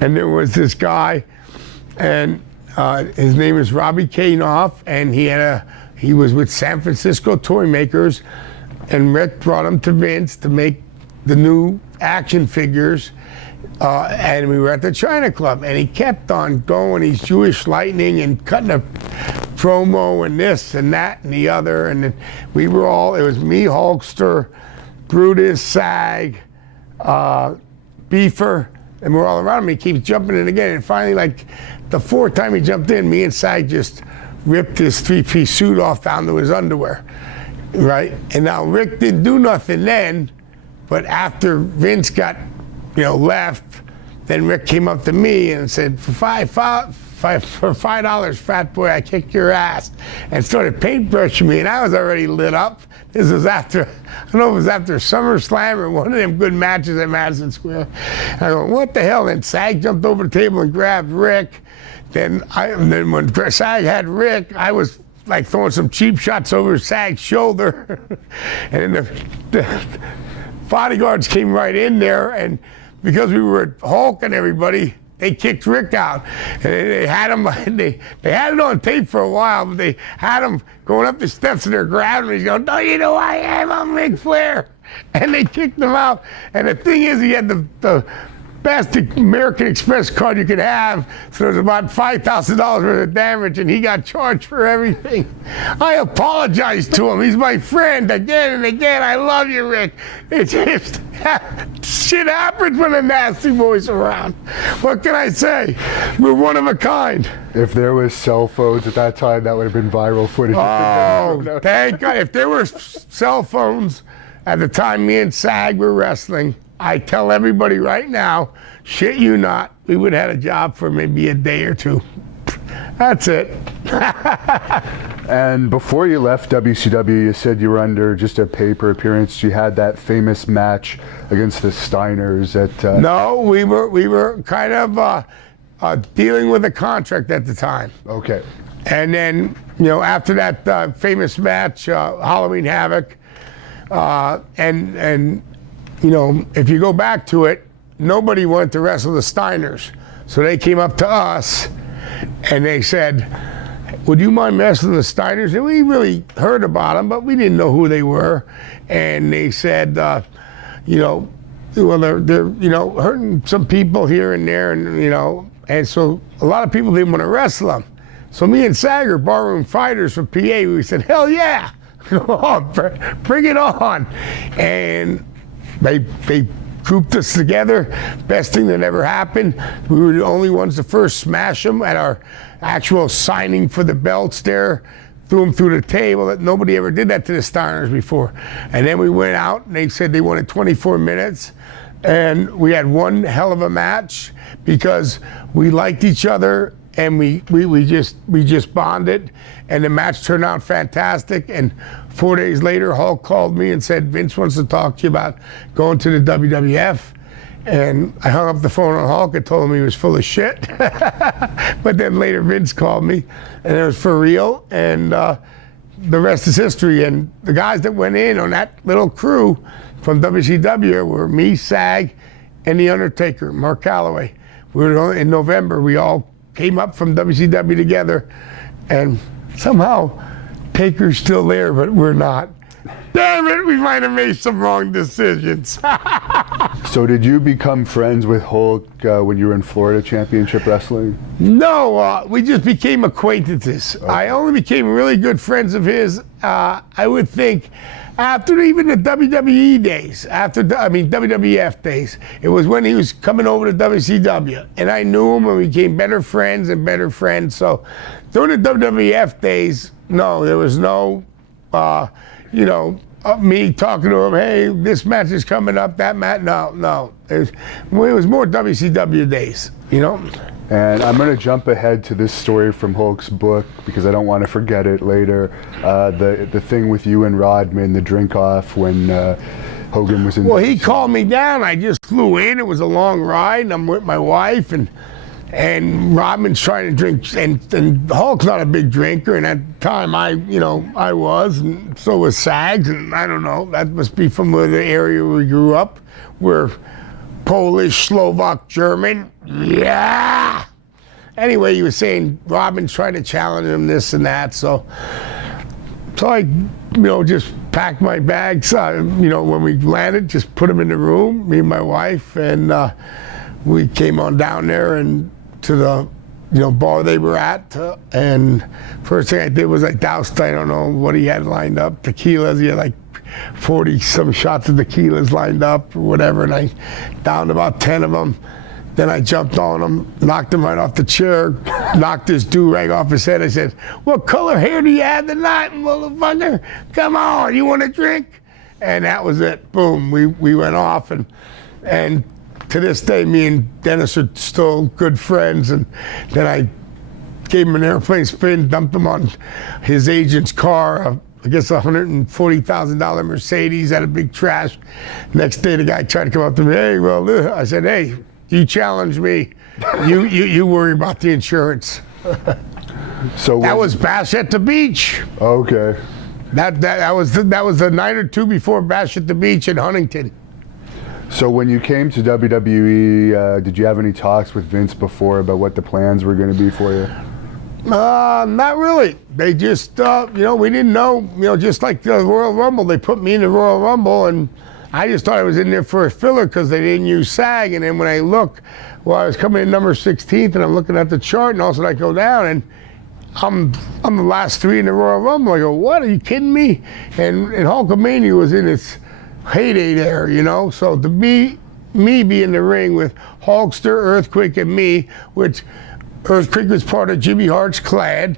and there was this guy, and his name is Robbie Kanoff, and he was with San Francisco Toy Makers, and Rick brought him to Vince to make the new action figures, and we were at the China Club, and he kept on going. He's Jewish Lightning and cutting a promo and this and that and the other, and then it was me, Hulkster, Brutus, Sag, Beefer, and we're all around him. He keeps jumping in again, and finally, like the fourth time he jumped in, me and Sag just ripped his three-piece suit off down to his underwear, right? And now Rick didn't do nothing then, but after Vince got, left, then Rick came up to me and said, for $5, fat boy, I kicked your ass, and started paintbrushing me, and I was already lit up. This was after, I don't know if it was after SummerSlam or one of them good matches at Madison Square. And I go, what the hell? And Sag jumped over the table and grabbed Rick. Then when Sag had Rick, I was like throwing some cheap shots over Sag's shoulder. And then the bodyguards came right in there, and because we were Hulk and everybody, they kicked Rick out. And they had him, they had it on tape for a while, but they had him going up the steps and they're grabbing him. He's going, "No, you know who I am, I'm Ric Flair." And they kicked him out. And the thing is, he had the best American Express card you could have, so there's about $5,000 worth of damage, and he got charged for everything. I apologized to him. He's my friend again and again. I love you, Rick. It's just, shit happens when the nasty boy's around. What can I say? We're one of a kind. If there was cell phones at that time, that would have been viral footage. Oh, thank God. If there were cell phones at the time me and Sag were wrestling, I tell everybody right now, shit you not, we would have had a job for maybe a day or two. That's it. And before you left WCW, you said you were under just a paper appearance. You had that famous match against the Steiners at... No, we were kind of dealing with a contract at the time. Okay. And then, after that famous match, Halloween Havoc, and if you go back to it, nobody wanted to wrestle the Steiners. So they came up to us and they said, "Would you mind wrestling the Steiners?" And we really heard about them, but we didn't know who they were. And they said, well, they're hurting some people here and there, and so a lot of people didn't want to wrestle them. So me and Sag are barroom fighters from PA. We said, hell yeah, bring it on. And they grouped us together. Best thing that ever happened. We were the only ones to first smash them at our actual signing for the belts there. Threw them through the table. That nobody ever did that to the Steiners before. And then we went out and they said they wanted 24 minutes. And we had one hell of a match because we liked each other and we just bonded, and the match turned out fantastic. And 4 days later, Hulk called me and said, "Vince wants to talk to you about going to the WWF." And I hung up the phone on Hulk and told him he was full of shit. But then later Vince called me, and it was for real, and the rest is history. And the guys that went in on that little crew from WCW were me, Sag, and The Undertaker, Mark Calloway. In November, we all came up from WCW together, and somehow Taker's still there, but we're not. Damn it, we might have made some wrong decisions. So did you become friends with Hulk when you were in Florida Championship Wrestling? No, we just became acquaintances. Okay. I only became really good friends of his, I would think, after even the WWE days, WWF days. It was when he was coming over to WCW, and I knew him, and we became better friends and better friends. So during the WWF days, no, there was no, me talking to him, hey, this match is coming up, that match, no. It was more WCW days, And I'm going to jump ahead to this story from Hulk's book because I don't want to forget it later. The thing with you and Rodman, the drink off when Hogan was in. Well, he called me down. I just flew in. It was a long ride, and I'm with my wife, and Rodman's trying to drink, and Hulk's not a big drinker, and at the time I was, and so was Sags, and I don't know. That must be from the area we grew up. We're Polish, Slovak, German. Yeah. Anyway, he was saying Rodman's trying to challenge him, this and that. So I, just packed my bags. When we landed, just put them in the room, me and my wife, and we came on down there and to the bar they were at. And first thing I did was I doused, I don't know what he had lined up, tequilas. He had like 40 some shots of tequilas lined up or whatever, and I downed about 10 of them. Then I jumped on him, knocked him right off the chair, knocked his do-rag off his head. I said, what color hair do you have tonight, motherfucker? Come on, you want a drink? And that was it. Boom, we went off. And to this day, me and Dennis are still good friends. And then I gave him an airplane spin, dumped him on his agent's car, I guess a $140,000 Mercedes, had a big trash. Next day, the guy tried to come up to me, hey, well, I said, hey, you challenge me. You worry about the insurance. So that was Bash at the Beach. Okay. That was the night or two before Bash at the Beach in Huntington. So when you came to WWE, did you have any talks with Vince before about what the plans were going to be for you? Not really. They just, we didn't know, just like the Royal Rumble, they put me in the Royal Rumble, and I just thought I was in there for a filler because they didn't use SAG. And then when I look, I was coming in number 16th, and I'm looking at the chart, and all of a sudden I go down, and I'm the last three in the Royal Rumble. I go, what? Are you kidding me? And Hulkamania was in its heyday there, So to me be in the ring with Hulkster, Earthquake, and me, which Earthquake was part of Jimmy Hart's Clan,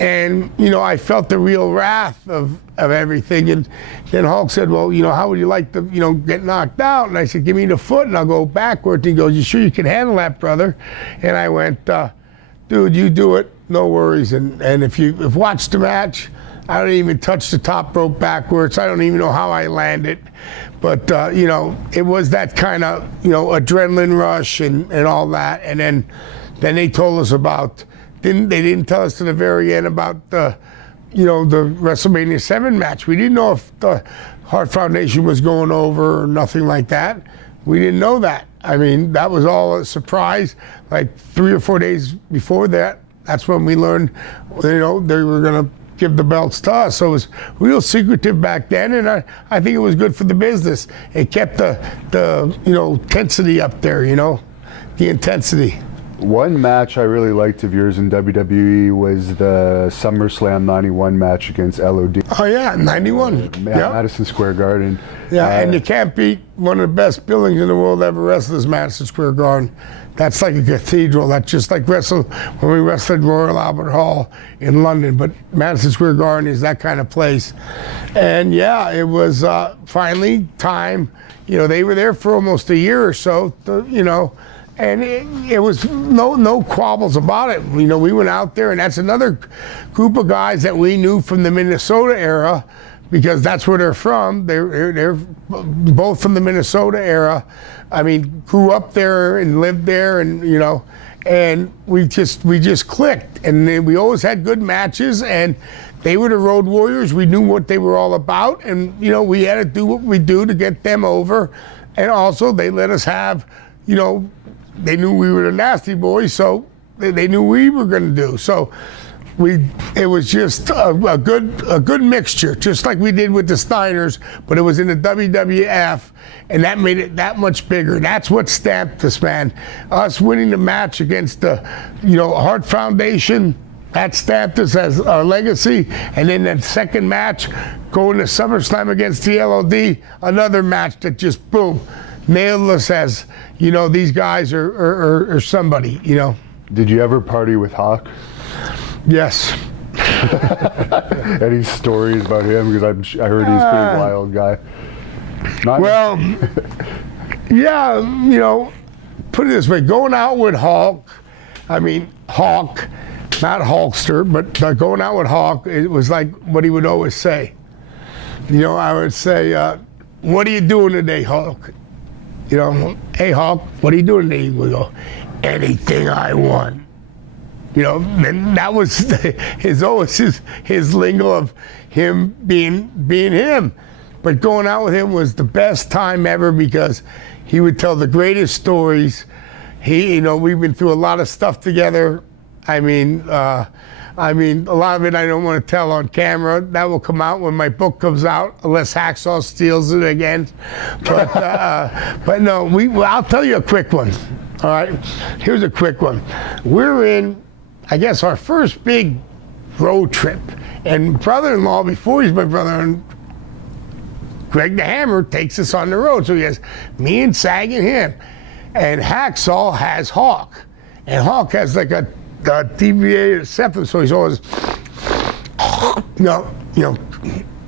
and I felt the real wrath of everything. And then Hulk said, well, how would you like to get knocked out? And I said, give me the foot and I'll go backwards. And he goes, you sure you can handle that, brother? And I went, dude, you do it, no worries. And if you've watched the match, I don't even touch the top rope backwards. I don't even know how I landed. But, it was that kind of, adrenaline rush and all that. And then they told us about, they didn't tell us to the very end about the WrestleMania 7 match. We didn't know if the Hart Foundation was going over or nothing like that. We didn't know that. I mean, that was all a surprise. Like 3 or 4 days before that, that's when we learned, they were going to give the belts to us. So it was real secretive back then, and I think it was good for the business. It kept the intensity up there, the intensity. One match I really liked of yours in WWE was the SummerSlam 91 match against LOD. Oh yeah, 91. Madison Square Garden. Yeah, and you can't beat one of the best buildings in the world ever wrestled is Madison Square Garden. That's like a cathedral. That's just like when we wrestled Royal Albert Hall in London. But Madison Square Garden is that kind of place. And yeah, it was finally time. They were there for almost a year or so, and it was no quabbles about it. We went out there, and that's another group of guys that we knew from the Minnesota era, because that's where they're from. They're both from the Minnesota era. I mean, grew up there and lived there, and and we just clicked, and then we always had good matches, and they were the Road Warriors. We knew what they were all about, and we had to do what we do to get them over, and also they let us have, they knew we were the Nasty Boys, so they knew we were going to do. So it was just a good mixture, just like we did with the Steiners, but it was in the WWF, and that made it that much bigger. That's what stamped us, man. Us winning the match against the Hart Foundation, that stamped us as our legacy. And then that second match, going to SummerSlam against the LOD, another match that just, boom, nailed us as, you know, these guys are somebody, you know. Did you ever party with Hawk? Yes. Any stories about him? Because I heard he's a pretty wild guy. Well, yeah, you know, put it this way, going out with Hawk, not Hulkster, but going out with Hawk, it was like what he would always say. You know, I would say, what are you doing today, Hawk? You know, hey, Hawk, what are you doing today? He would go, anything I want. You know, and that was his lingo of him being him. But going out with him was the best time ever because he would tell the greatest stories. You know, we've been through a lot of stuff together. I mean, a lot of it I don't want to tell on camera. That will come out when my book comes out, unless Hacksaw steals it again. But no, I'll tell you a quick one. All right, here's a quick one. We're in, I guess, our first big road trip, and brother-in-law, before he's my brother, Greg the Hammer takes us on the road. So he has me and Sag and him, and Hacksaw has Hawk, and Hawk has like a deviated septum, so he's always, you know,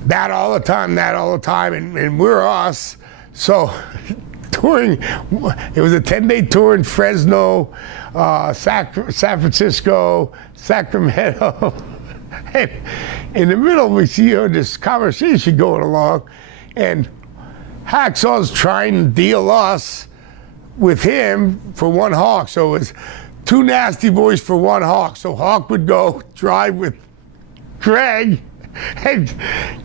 that all the time, and we're us. So touring, it was a 10-day tour in Fresno, San Francisco, Sacramento, and in the middle we see this conversation going along, and Hacksaw's trying to deal us with him for one Hawk. So it was two nasty boys for one Hawk. So Hawk would go drive with Greg, and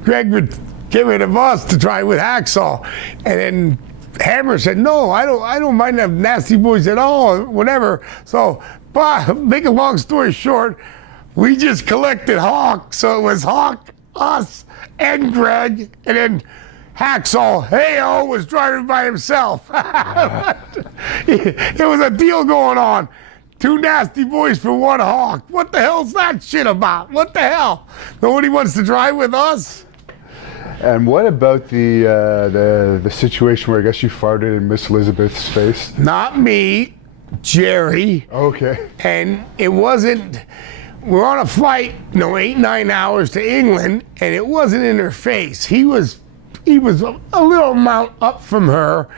Greg would give it to us to drive with Hacksaw. And then Hammer said, no, I don't mind them nasty boys at all, whatever. So, but make a long story short, we just collected Hawk. So it was Hawk, us, and Greg, and then Hacksaw, hey-oh, was driving by himself. It was a deal going on. Two nasty boys for one Hawk. What the hell's that shit about? What the hell? Nobody wants to drive with us? And what about the situation where I guess you farted in Miss Elizabeth's face? Not me, Jerry. Okay. And it wasn't, we're on a flight, 8-9 hours to England, and it wasn't in her face. He was a little amount up from her,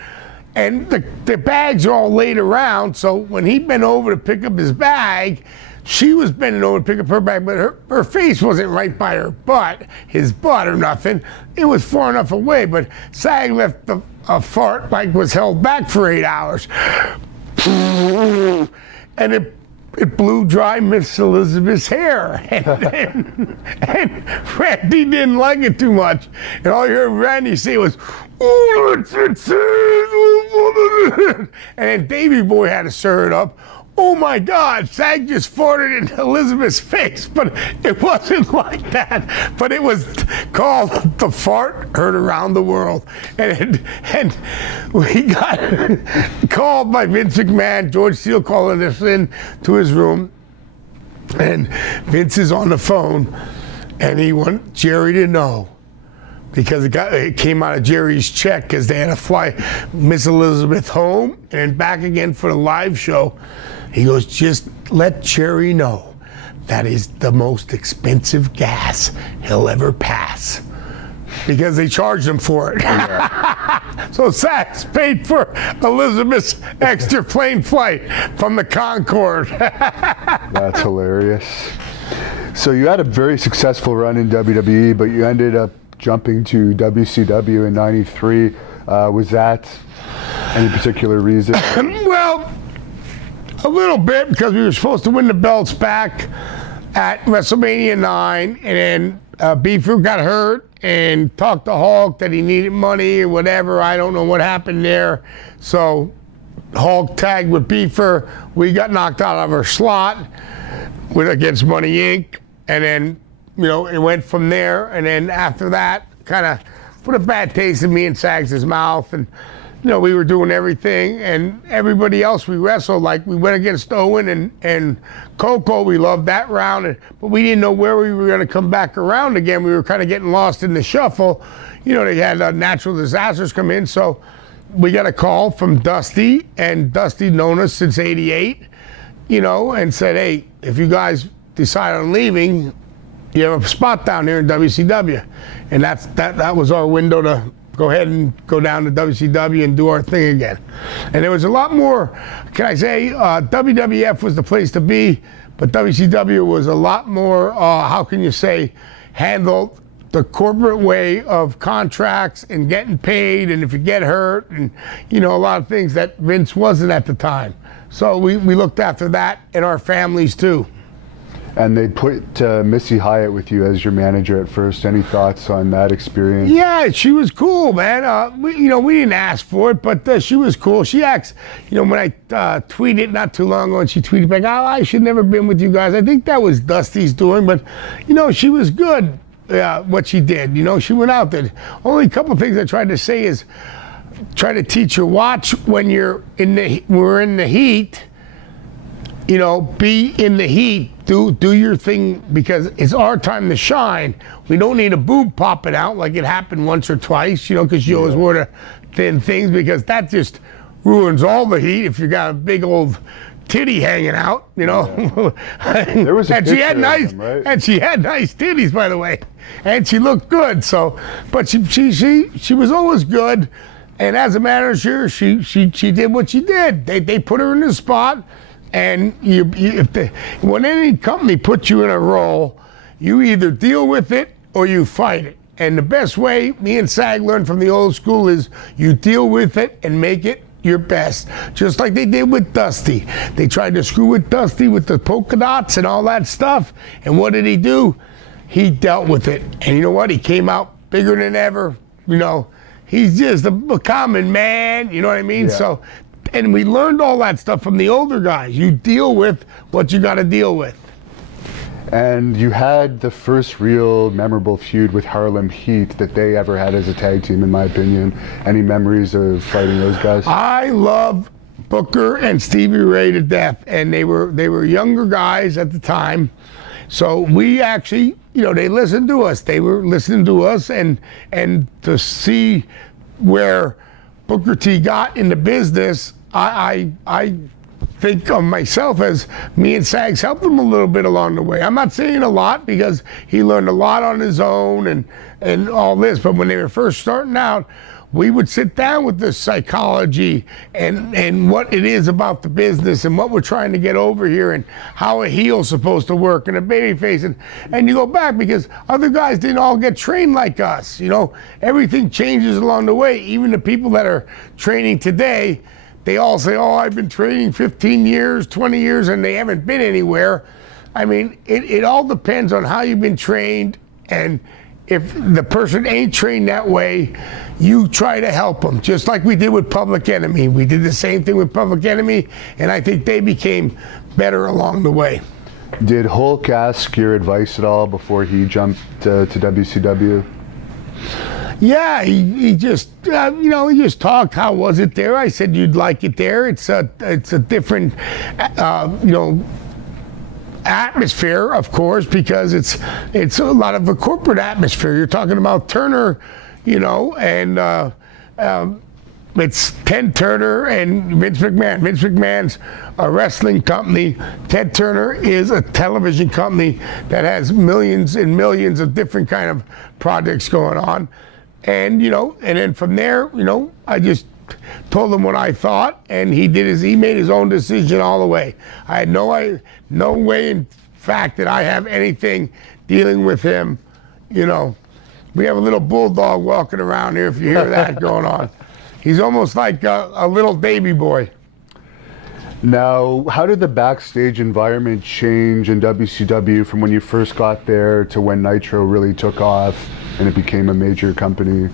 and the bags are all laid around, so when he bent over to pick up his bag, she was bending over to pick up her bag, but her face wasn't right by her butt, his butt or nothing. It was far enough away, but Sag left a fart like was held back for 8 hours. And it blew dry Miss Elizabeth's hair, and Randy didn't like it too much. And all you heard Randy say was, "Oh, and then Davey Boy had to stir it up. Oh my God, Sag just farted in Elizabeth's face, but it wasn't like that. But it was called the fart heard around the world. And we got called by Vince McMahon, George Steele calling us in to his room. And Vince is on the phone, and he wanted Jerry to know, because it came out of Jerry's check, because they had to fly Miss Elizabeth home and back again for the live show. He goes, just let Jerry know that is the most expensive gas he'll ever pass, because they charged him for it. Yeah. So Sachs paid for Elizabeth's extra plane flight from the Concorde. That's hilarious. So you had a very successful run in WWE, but you ended up jumping to WCW in '93. Was that any particular reason? Well, a little bit, because we were supposed to win the belts back at WrestleMania 9, and then Beaver got hurt and talked to Hulk that he needed money or whatever. I don't know what happened there. So Hulk tagged with Beaver. We got knocked out of our slot against Money Inc. And then, it went from there. And then after that, kind of put a bad taste in me and Sags' mouth. And we were doing everything, and everybody else we wrestled, like we went against Owen and Coco, we loved that round, but we didn't know where we were going to come back around again. We were kind of getting lost in the shuffle. They had natural disasters come in, so we got a call from Dusty, and Dusty known us since '88, and said, hey, if you guys decide on leaving, you have a spot down here in WCW. And that was our window to go ahead and go down to WCW and do our thing again. And there was a lot more, can I say, WWF was the place to be, but WCW was a lot more, how can you say, handled the corporate way of contracts and getting paid, and if you get hurt, and a lot of things that Vince wasn't at the time. So we looked after that and our families too. And they put Missy Hyatt with you as your manager at first. Any thoughts on that experience? Yeah, she was cool, man. We didn't ask for it, but she was cool. She acts, when I tweeted not too long ago, and she tweeted back, oh, I should never been with you guys. I think that was Dusty's doing, but, she was good, what she did. She went out there. Only a couple of things I tried to say is try to teach her, watch when we're in the heat, be in the heat. Do your thing, because it's our time to shine. We don't need a boob popping out like it happened once or twice, because you always wore the thin things, because that just ruins all the heat if you got a big old titty hanging out, Yeah. There was a and she had nice, them, right? and she had nice titties, by the way, and she looked good. So, but she was always good, and as a manager, she did what she did. They put her in the spot. And when any company puts you in a role, you either deal with it or you fight it. And the best way me and Sag learned from the old school is you deal with it and make it your best. Just like they did with Dusty. They tried to screw with Dusty with the polka dots and all that stuff. And what did he do? He dealt with it. And you know what? He came out bigger than ever. He's just a common man. You know what I mean? Yeah. So. And we learned all that stuff from the older guys. You deal with what you got to deal with. And you had the first real memorable feud with Harlem Heat that they ever had as a tag team, in my opinion. Any memories of fighting those guys? I love Booker and Stevie Ray to death, and they were younger guys at the time. So we actually, they listened to us. They were listening to us, and to see where Booker T got in the business, I think of myself as me and Sags helped him a little bit along the way. I'm not saying a lot, because he learned a lot on his own and all this, but when they were first starting out, we would sit down with the psychology and what it is about the business and what we're trying to get over here and how a heel's supposed to work and a babyface. And you go back, because other guys didn't all get trained like us. Everything changes along the way. Even the people that are training today, they all say, oh, I've been training 15 years, 20 years, and they haven't been anywhere. I mean, it all depends on how you've been trained, and if the person ain't trained that way, you try to help them, just like we did with Public Enemy. We did the same thing with Public Enemy, and I think they became better along the way. Did Hulk ask your advice at all before he jumped to WCW? Yeah, he just, he just talked. How was it there? I said, you'd like it there. It's a different, atmosphere, of course, because it's a lot of a corporate atmosphere. You're talking about Turner, and it's Ted Turner and Vince McMahon. Vince McMahon's a wrestling company. Ted Turner is a television company that has millions and millions of different kind of projects going on. And, and then from there, I just told him what I thought, and he made his own decision all the way. I had no way, in fact, that I have anything dealing with him. We have a little bulldog walking around here, if you hear that going on. He's almost like a little baby boy. Now, how did the backstage environment change in WCW from when you first got there to when Nitro really took off and it became a major company?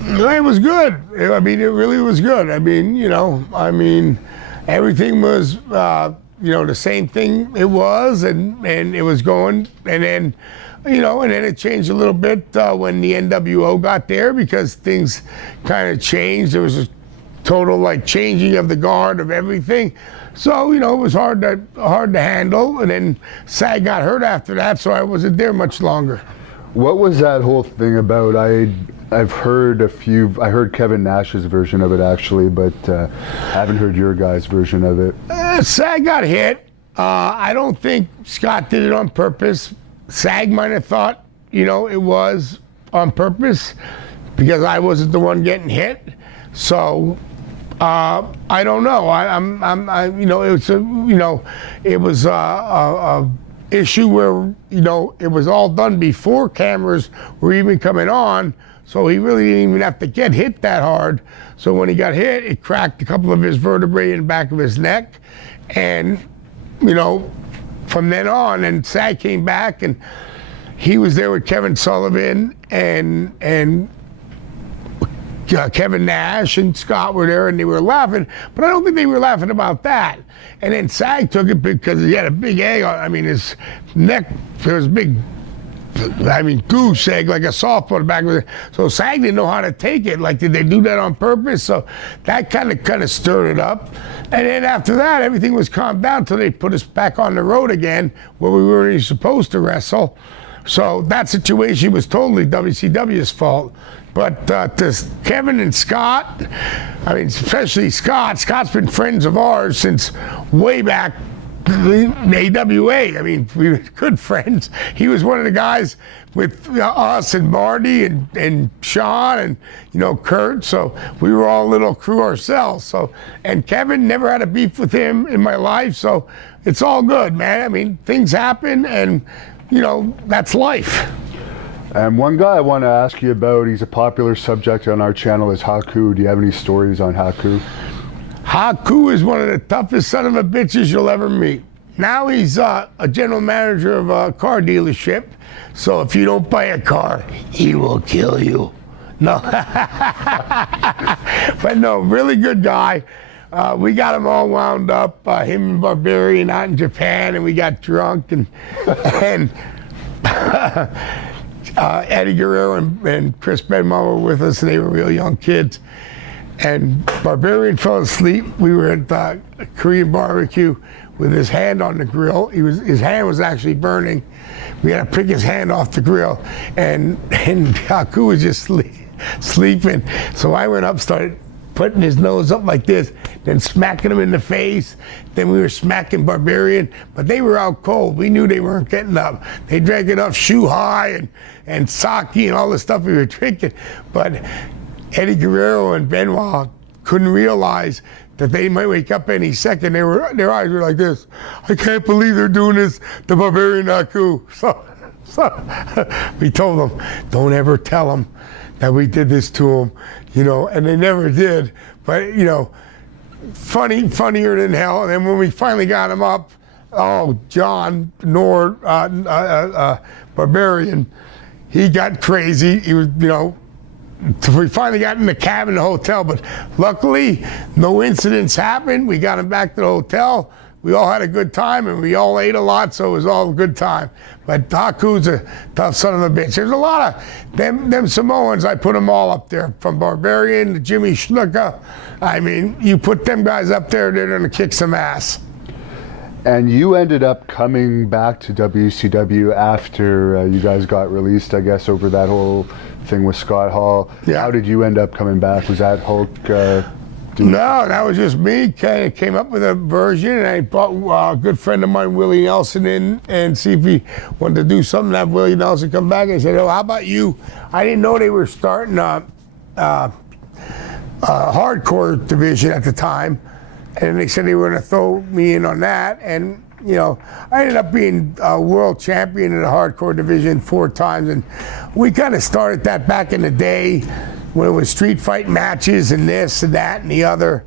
It was good. I mean, it really was good. I mean, everything was, the same thing it was, and it was going, and then, and then it changed a little bit when the NWO got there, because things kind of changed. There was total like changing of the guard of everything. So, you know, it was hard to handle. And then SAG got hurt after that, so I wasn't there much longer. What was that whole thing about? I've heard I heard Kevin Nash's version of it actually, but I haven't heard your guys' version of it. SAG got hit. I don't think Scott did it on purpose. SAG might have thought, you know, it was on purpose because I wasn't the one getting hit. So I don't know. You know, it was a issue where, you know, it was all done before cameras were even coming on. So he really didn't even have to get hit that hard. So when he got hit, it cracked a couple of his vertebrae in the back of his neck. And, you know, from then on, and SAG came back, and he was there with Kevin Sullivan and Kevin Nash and Scott were there, and they were laughing, but I don't think they were laughing about that. And then SAG took it because he had a big egg on. I mean, his neck, there was big, goose egg, like a softball in the back of it. So SAG didn't know how to take it. Like, did they do that on purpose? So that kind of stirred it up. And then after that, everything was calmed down until they put us back on the road again, where we weren't even supposed to wrestle. So that situation was totally WCW's fault. But to Kevin and Scott, I mean, especially Scott's been friends of ours since way back in AWA. I mean, we were good friends. He was one of the guys with us and Marty and Sean and, you know, Kurt. So we were all a little crew ourselves. So, and Kevin, never had a beef with him in my life. So it's all good, man. I mean, things happen, and, you know, that's life. And one guy I want to ask you about, he's a popular subject on our channel, is Haku. Do you have any stories on Haku? Haku is one of the toughest son of a bitches you'll ever meet. Now he's a general manager of a car dealership. So if you don't buy a car, he will kill you. No. But no, really good guy. We got him all wound up, him and Barbarian out in Japan, and we got drunk and Eddie Guerrero and Chris Benoit were with us, and they were real young kids. And Barbarian fell asleep. We were at the Korean barbecue with his hand on the grill. His hand was actually burning. We had to pick his hand off the grill, and Haku was just sleeping. So I went up, started putting his nose up like this, then smacking him in the face. Then we were smacking Barbarian, but they were out cold. We knew they weren't getting up. They drank enough shoe high and sake and all the stuff we were drinking. But Eddie Guerrero and Benoit couldn't realize that they might wake up any second. Their eyes were like this. I can't believe they're doing this to Barbarian Haku. So we told them, don't ever tell them that we did this to him, you know, and they never did. But, you know, funnier than hell. And then when we finally got him up, John Nord, Barbarian, he got crazy. He was, you know, we finally got in the cab in the hotel, but luckily no incidents happened. We got him back to the hotel. We all had a good time, and we all ate a lot, so it was all a good time. But Haku's a tough son of a bitch. There's a lot of them Samoans. I put them all up there, from Barbarian to Jimmy Snuka. I mean, you put them guys up there, they're going to kick some ass. And you ended up coming back to WCW after you guys got released, I guess, over that whole thing with Scott Hall. Yeah. How did you end up coming back? Was that Hulk? No, that was just me. Came up with a version, and I brought a good friend of mine, Willie Nelson, in and see if he wanted to do something. Have Willie Nelson come back. I said, "Oh, how about you?" I didn't know they were starting a hardcore division at the time, and they said they were going to throw me in on that. And you know, I ended up being a world champion in the hardcore division 4 times, and we kind of started that back in the day, when it was street fight matches and this and that and the other.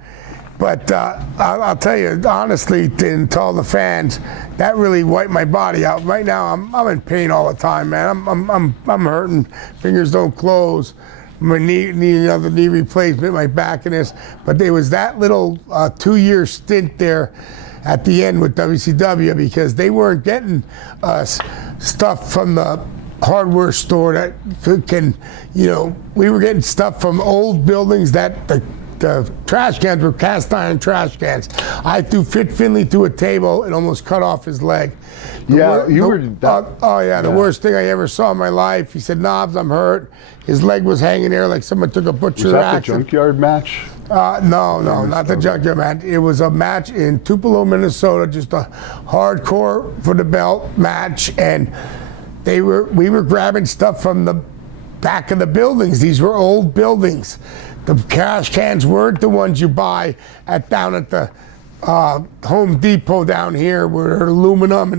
But I'll tell you honestly, to all the fans, that really wiped my body out. Right now, I'm in pain all the time, man. I'm hurting. Fingers don't close. My knee, need another knee replacement, my back and this. But there was that little 2-year stint there at the end with WCW, because they weren't getting stuff from the hardware store that can, you know, we were getting stuff from old buildings that the the trash cans were cast iron trash cans. I threw Fit Finley through a table and almost cut off his leg. The worst thing I ever saw in my life. He said, "Knobs, I'm hurt." His leg was hanging there like someone took a butcher Was that axe. the junkyard match? No, not the junkyard match. It was a match in Tupelo, Minnesota, just a hardcore for the belt match, and we were grabbing stuff from the back of the buildings. These were old buildings. The trash cans weren't the ones you buy down at the Home Depot down here, were aluminum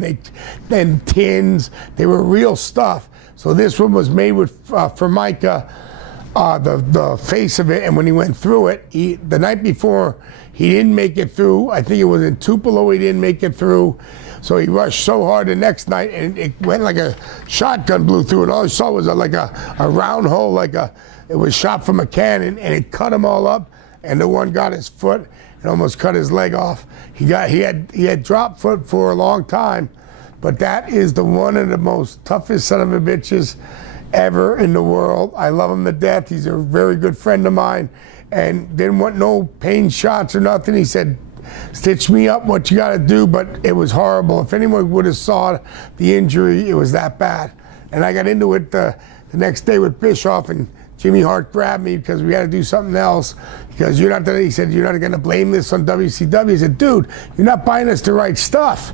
and tins. They were real stuff. So this one was made with Formica, the face of it, and when he went through it, the night before he didn't make it through. I think it was in Tupelo he didn't make it through. So he rushed so hard the next night, and it went like a shotgun blew through it. All I saw was a round hole, it was shot from a cannon, and it cut him all up. And the one got his foot and almost cut his leg off. He had drop foot for a long time, but that is one of the most toughest son of a bitches ever in the world. I love him to death. He's a very good friend of mine, and didn't want no pain shots or nothing. He said, "Stitch me up, what you got to do," but it was horrible. If anyone would have saw the injury, it was that bad. And I got into it the next day with Bischoff, and Jimmy Hart grabbed me because we had to do something else. Because he said, "You're not going to blame this on WCW." I said, "Dude, you're not buying us the right stuff.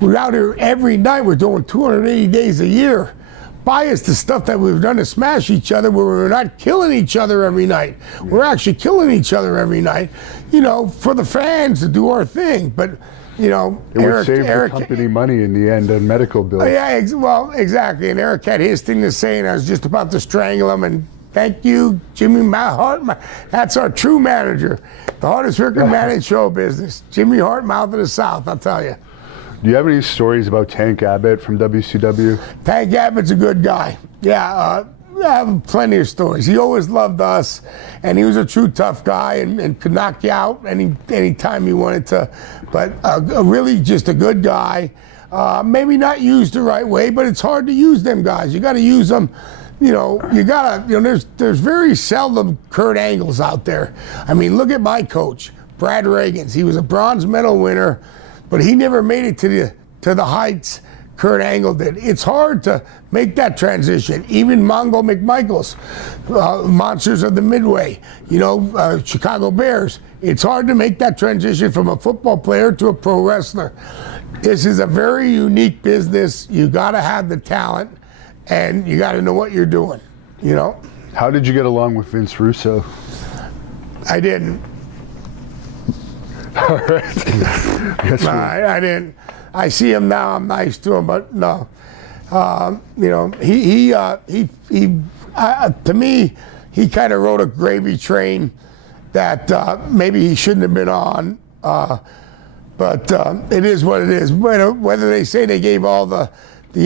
We're out here every night. We're doing 280 days a year. Buy us the stuff that we've done to smash each other, where we're not killing each other every night. We're actually killing each other every night, for the fans to do our thing." But, it would save the company money in the end on medical bills. Yeah, exactly. And Eric had his thing to say, and I was just about to strangle him. And thank you, Jimmy Hart. That's our true manager, the hardest working man in show business. Jimmy Hart, Mouth of the South, I'll tell you. Do you have any stories about Tank Abbott from WCW? Tank Abbott's a good guy. Yeah, I have plenty of stories. He always loved us, and he was a true tough guy and could knock you out any time he wanted to. But really just a good guy. Maybe not used the right way, but it's hard to use them guys. You got to use them. There's very seldom Kurt Angles out there. I mean, look at my coach, Brad Reagans. He was a bronze medal winner, but he never made it to the heights Kurt Angle did. It's hard to make that transition. Even Mongo McMichaels, Monsters of the Midway, Chicago Bears. It's hard to make that transition from a football player to a pro wrestler. This is a very unique business. You got to have the talent, and you got to know what you're doing. How did you get along with Vince Russo? I didn't. All right. No, I didn't. I see him now. I'm nice to him, but no. To me, he kind of rode a gravy train that maybe he shouldn't have been on. But it is what it is. Whether they say they gave all the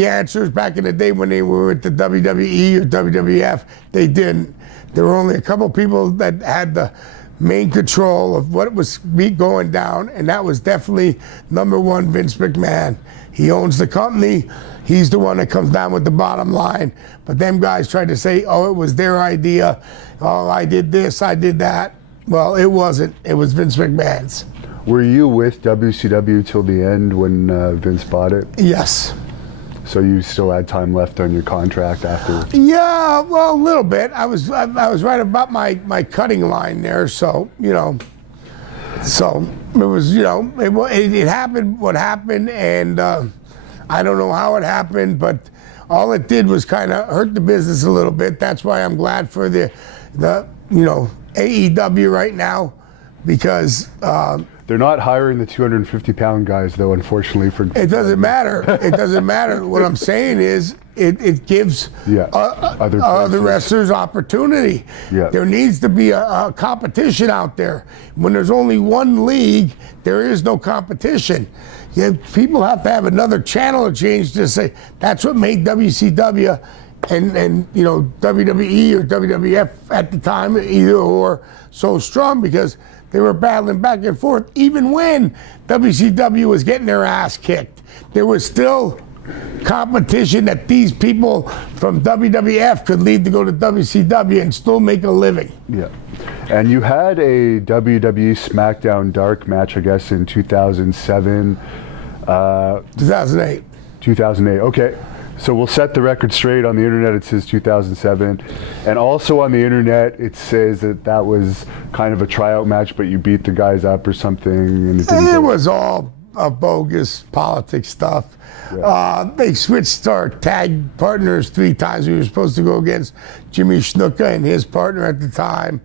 answers back in the day when they were with the WWE or WWF, they didn't. There were only a couple people that had the main control of what was going down, and that was definitely number one, Vince McMahon. He owns the company. He's the one that comes down with the bottom line. But them guys tried to say, "Oh, it was their idea. Oh, I did this, I did that." Well, it wasn't. It was Vince McMahon's. Were you with WCW till the end when Vince bought it? Yes. So you still had time left on your contract after? Yeah, well, a little bit. I was right about my cutting line there, so so it was it happened what happened, and I don't know how it happened, but all it did was kind of hurt the business a little bit. That's why I'm glad for the AEW right now, because. They're not hiring the 250-pound guys, though, unfortunately. It doesn't matter. It doesn't matter. What I'm saying is it gives other wrestlers opportunity. Yeah. There needs to be a competition out there. When there's only one league, there is no competition. People have to have another channel change to say that's what made WCW and WWE or WWF at the time, either or, so strong, because they were battling back and forth. Even when WCW was getting their ass kicked, there was still competition that these people from WWF could leave to go to WCW and still make a living. Yeah. And you had a WWE SmackDown Dark match, I guess, in 2007. 2008. 2008, okay. So we'll set the record straight. On the internet it says 2007. And also on the internet it says that that was kind of a tryout match, but you beat the guys up or something. And it was all bogus politics stuff. Yeah. They switched our tag partners 3 times. We were supposed to go against Jimmy Snuka and his partner at the time.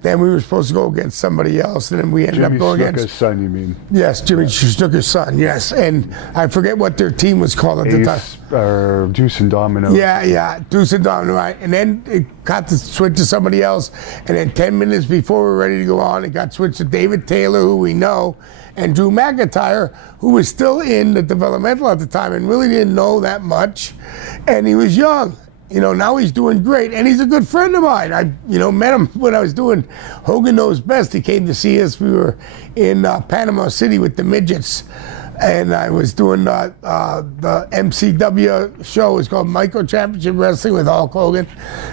Then we were supposed to go against somebody else, and then we ended up going against... Jimmy Snuka's son, you mean? Yes, Jimmy Snuka's son, yes. And I forget what their team was called at the time. Or Deuce and Domino. Yeah, Deuce and Domino, right. And then it got to switch to somebody else, and then 10 minutes before we were ready to go on, it got switched to David Taylor, who we know, and Drew McIntyre, who was still in the developmental at the time and really didn't know that much, and he was young. You know, now he's doing great, and he's a good friend of mine. I, met him when I was doing Hogan Knows Best. He came to see us. We were in Panama City with the midgets, and I was doing the MCW show. It's called Micro Championship Wrestling with Hulk Hogan,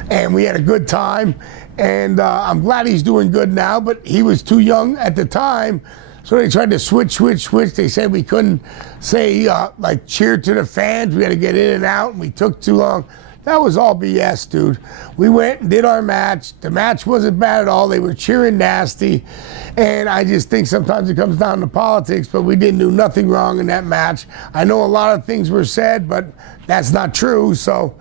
and we had a good time. And I'm glad he's doing good now, but he was too young at the time. So they tried to switch. They said we couldn't say, cheer to the fans. We had to get in and out, and we took too long. That was all BS, dude. We went and did our match. The match wasn't bad at all. They were cheering nasty. And I just think sometimes it comes down to politics, but we didn't do nothing wrong in that match. I know a lot of things were said, but that's not true. So,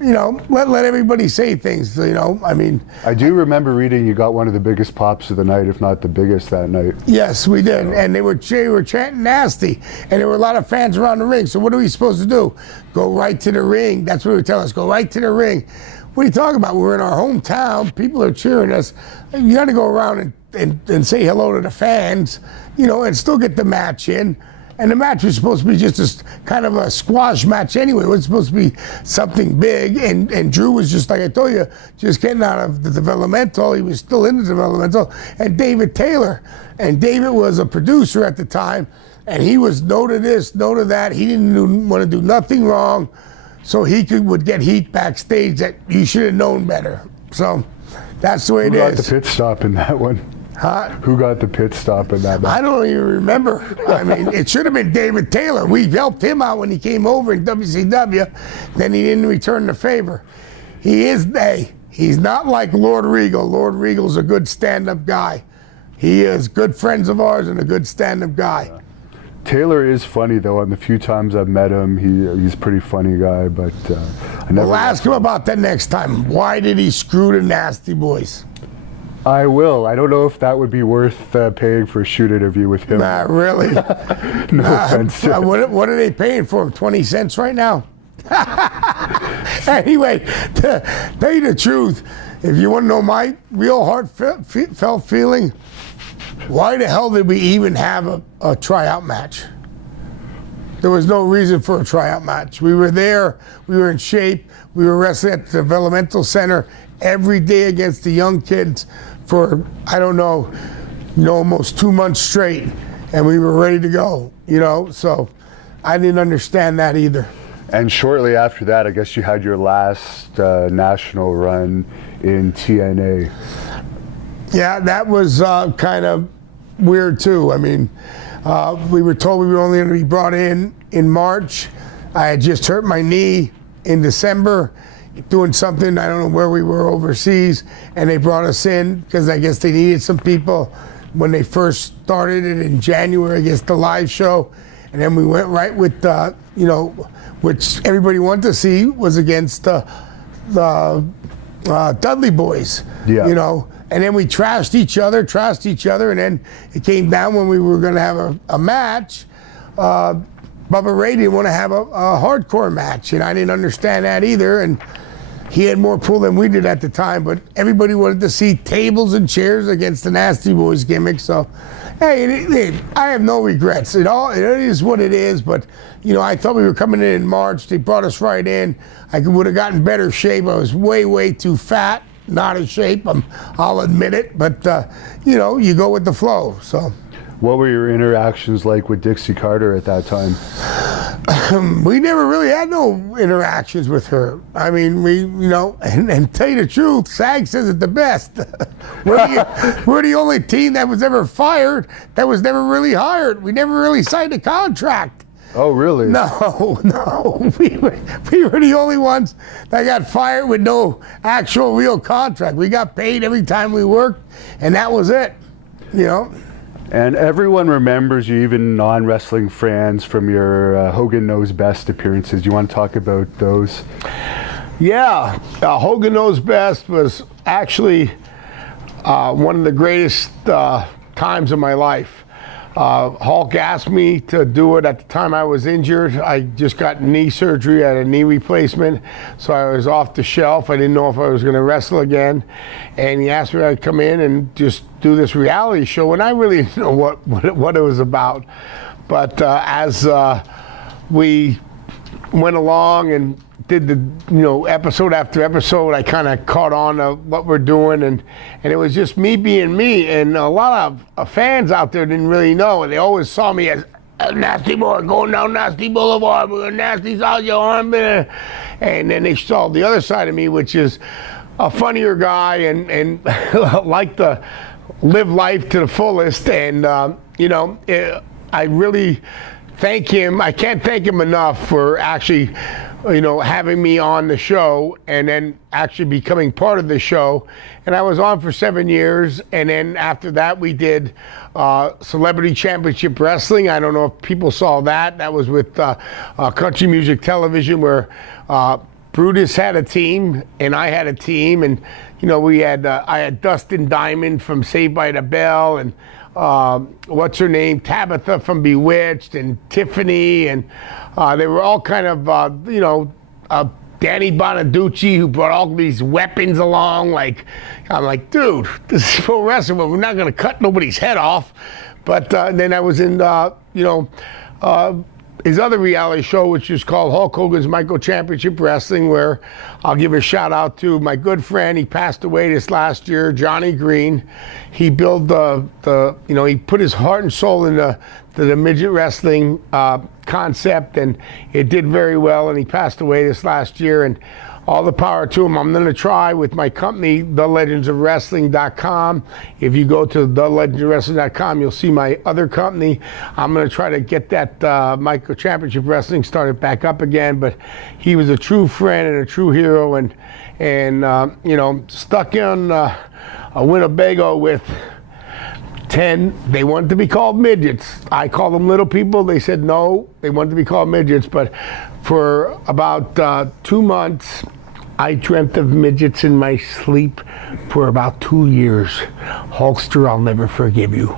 let everybody say things, I do remember reading you got one of the biggest pops of the night, if not the biggest that night. Yes, we did. And they were chanting nasty. And there were a lot of fans around the ring. So what are we supposed to do? Go right to the ring. That's what they were telling us. Go right to the ring. What are you talking about? We're in our hometown. People are cheering us. You got to go around and say hello to the fans, and still get the match in. And the match was supposed to be just a kind of a squash match anyway. It was supposed to be something big. And Drew was just, like I told you, just getting out of the developmental. He was still in the developmental. And David Taylor. And David was a producer at the time. And he was no to this, no to that. He didn't want to do nothing wrong. So he would get heat backstage that you should have known better. So that's the way it is. Who got the pit stop in that one? Huh? Who got the pit stop in that match? I don't even remember. I mean, it should have been David Taylor. We helped him out when he came over in WCW. Then he didn't return the favor. He's not like Lord Regal. Lord Regal's a good stand-up guy. He is good friends of ours and a good stand-up guy. Taylor is funny, though. And the few times I've met him, he's a pretty funny guy. But I never. We'll ask him about that next time. Why did he screw the Nasty Boys? I will. I don't know if that would be worth paying for a shoot interview with him. Nah, really? No offense. What are they paying for him? 20 cents right now? Anyway, to tell you the truth, if you want to know my real heartfelt feeling, why the hell did we even have a tryout match? There was no reason for a tryout match. We were there. We were in shape. We were wrestling at the developmental center every day against the young kids for, I don't know, almost 2 months straight. And we were ready to go, So I didn't understand that either. And shortly after that, I guess you had your last national run in TNA. Yeah, that was kind of weird too. I mean, we were told we were only going to be brought in March. I had just hurt my knee in December doing something. I don't know where we were overseas, and they brought us in because I guess they needed some people when they first started it in January against the live show. And then we went right with, which everybody wanted to see was against the Dudley Boys, Yeah. And then we trashed each other, and then it came down when we were going to have a match. Bubba Ray didn't want to have a hardcore match, and I didn't understand that either. And he had more pull than we did at the time, but everybody wanted to see tables and chairs against the Nasty Boys gimmick. So, hey, I have no regrets. It is what it is, but, I thought we were coming in March. They brought us right in. I would have gotten better shape. I was way, way too fat. Not in shape, I'll admit it, but you go with the flow. So, what were your interactions like with Dixie Carter at that time? We never really had no interactions with her. I mean, and tell you the truth, SAG says it the best. We're the only team that was ever fired that was never really hired. We never really signed a contract. Oh, really? No. We were the only ones that got fired with no actual real contract. We got paid every time we worked, and that was it, And everyone remembers you, even non-wrestling fans, from your Hogan Knows Best appearances. Do you want to talk about those? Yeah, Hogan Knows Best was actually one of the greatest times of my life. Hulk asked me to do it at the time I was injured. I just got knee surgery, I had a knee replacement, so I was off the shelf. I didn't know if I was going to wrestle again, and he asked me if I'd come in and just do this reality show, and I really didn't know what it was about. But as we went along and did the episode after episode, I kind of caught on to what we're doing, and it was just me being me, and a lot of fans out there didn't really know, and they always saw me as a nasty boy going down Nasty Boulevard with a nasty South your arm, and then they saw the other side of me, which is a funnier guy and like to live life to the fullest, and I really thank him. I can't thank him enough for actually having me on the show and then actually becoming part of the show. And I was on for 7 years, and then after that we did Celebrity Championship Wrestling. I don't know if people saw that. That was with Country Music Television, where Brutus had a team and I had a team, and we had I had Dustin Diamond from Saved by the Bell, and what's her name, Tabitha from Bewitched, and Tiffany, and they were all kind of Danny Bonaducci, who brought all these weapons along. I'm like, dude, this is pro wrestling, but we're not going to cut nobody's head off. But then I was in his other reality show, which is called Hulk Hogan's Micro Championship Wrestling, where I'll give a shout out to my good friend. He passed away this last year, Johnny Green. He built he put his heart and soul into the midget wrestling concept, and it did very well, and he passed away this last year, and all the power to him. I'm going to try with my company, thelegendsofwrestling.com. If you go to thelegendsofwrestling.com, you'll see my other company. I'm going to try to get that Micro Championship Wrestling started back up again. But he was a true friend and a true hero, and stuck in a Winnebago with 10. They wanted to be called midgets. I called them little people. They said no, they wanted to be called midgets. But for about 2 months, I dreamt of midgets in my sleep for about 2 years. Hulkster, I'll never forgive you.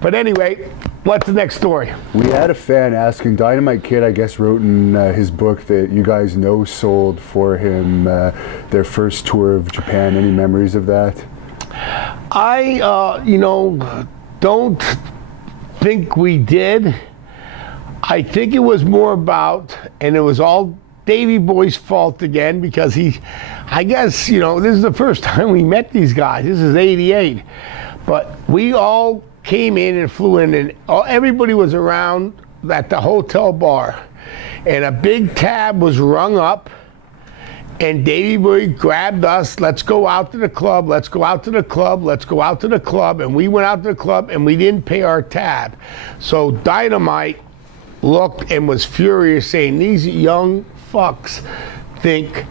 But anyway, what's the next story? We had a fan asking, Dynamite Kid, I guess, wrote in his book that you guys sold for him their first tour of Japan. Any memories of that? I, don't think we did. I think it was more about, and it was all Davey Boy's fault again, because I guess, this is the first time we met these guys. This is '88. But we all came in and flew in, and everybody was around at the hotel bar. And a big tab was rung up, and Davey Boy grabbed us, let's go out to the club, let's go out to the club, let's go out to the club. And we went out to the club, and we didn't pay our tab. So Dynamite looked and was furious, saying, these young fucks think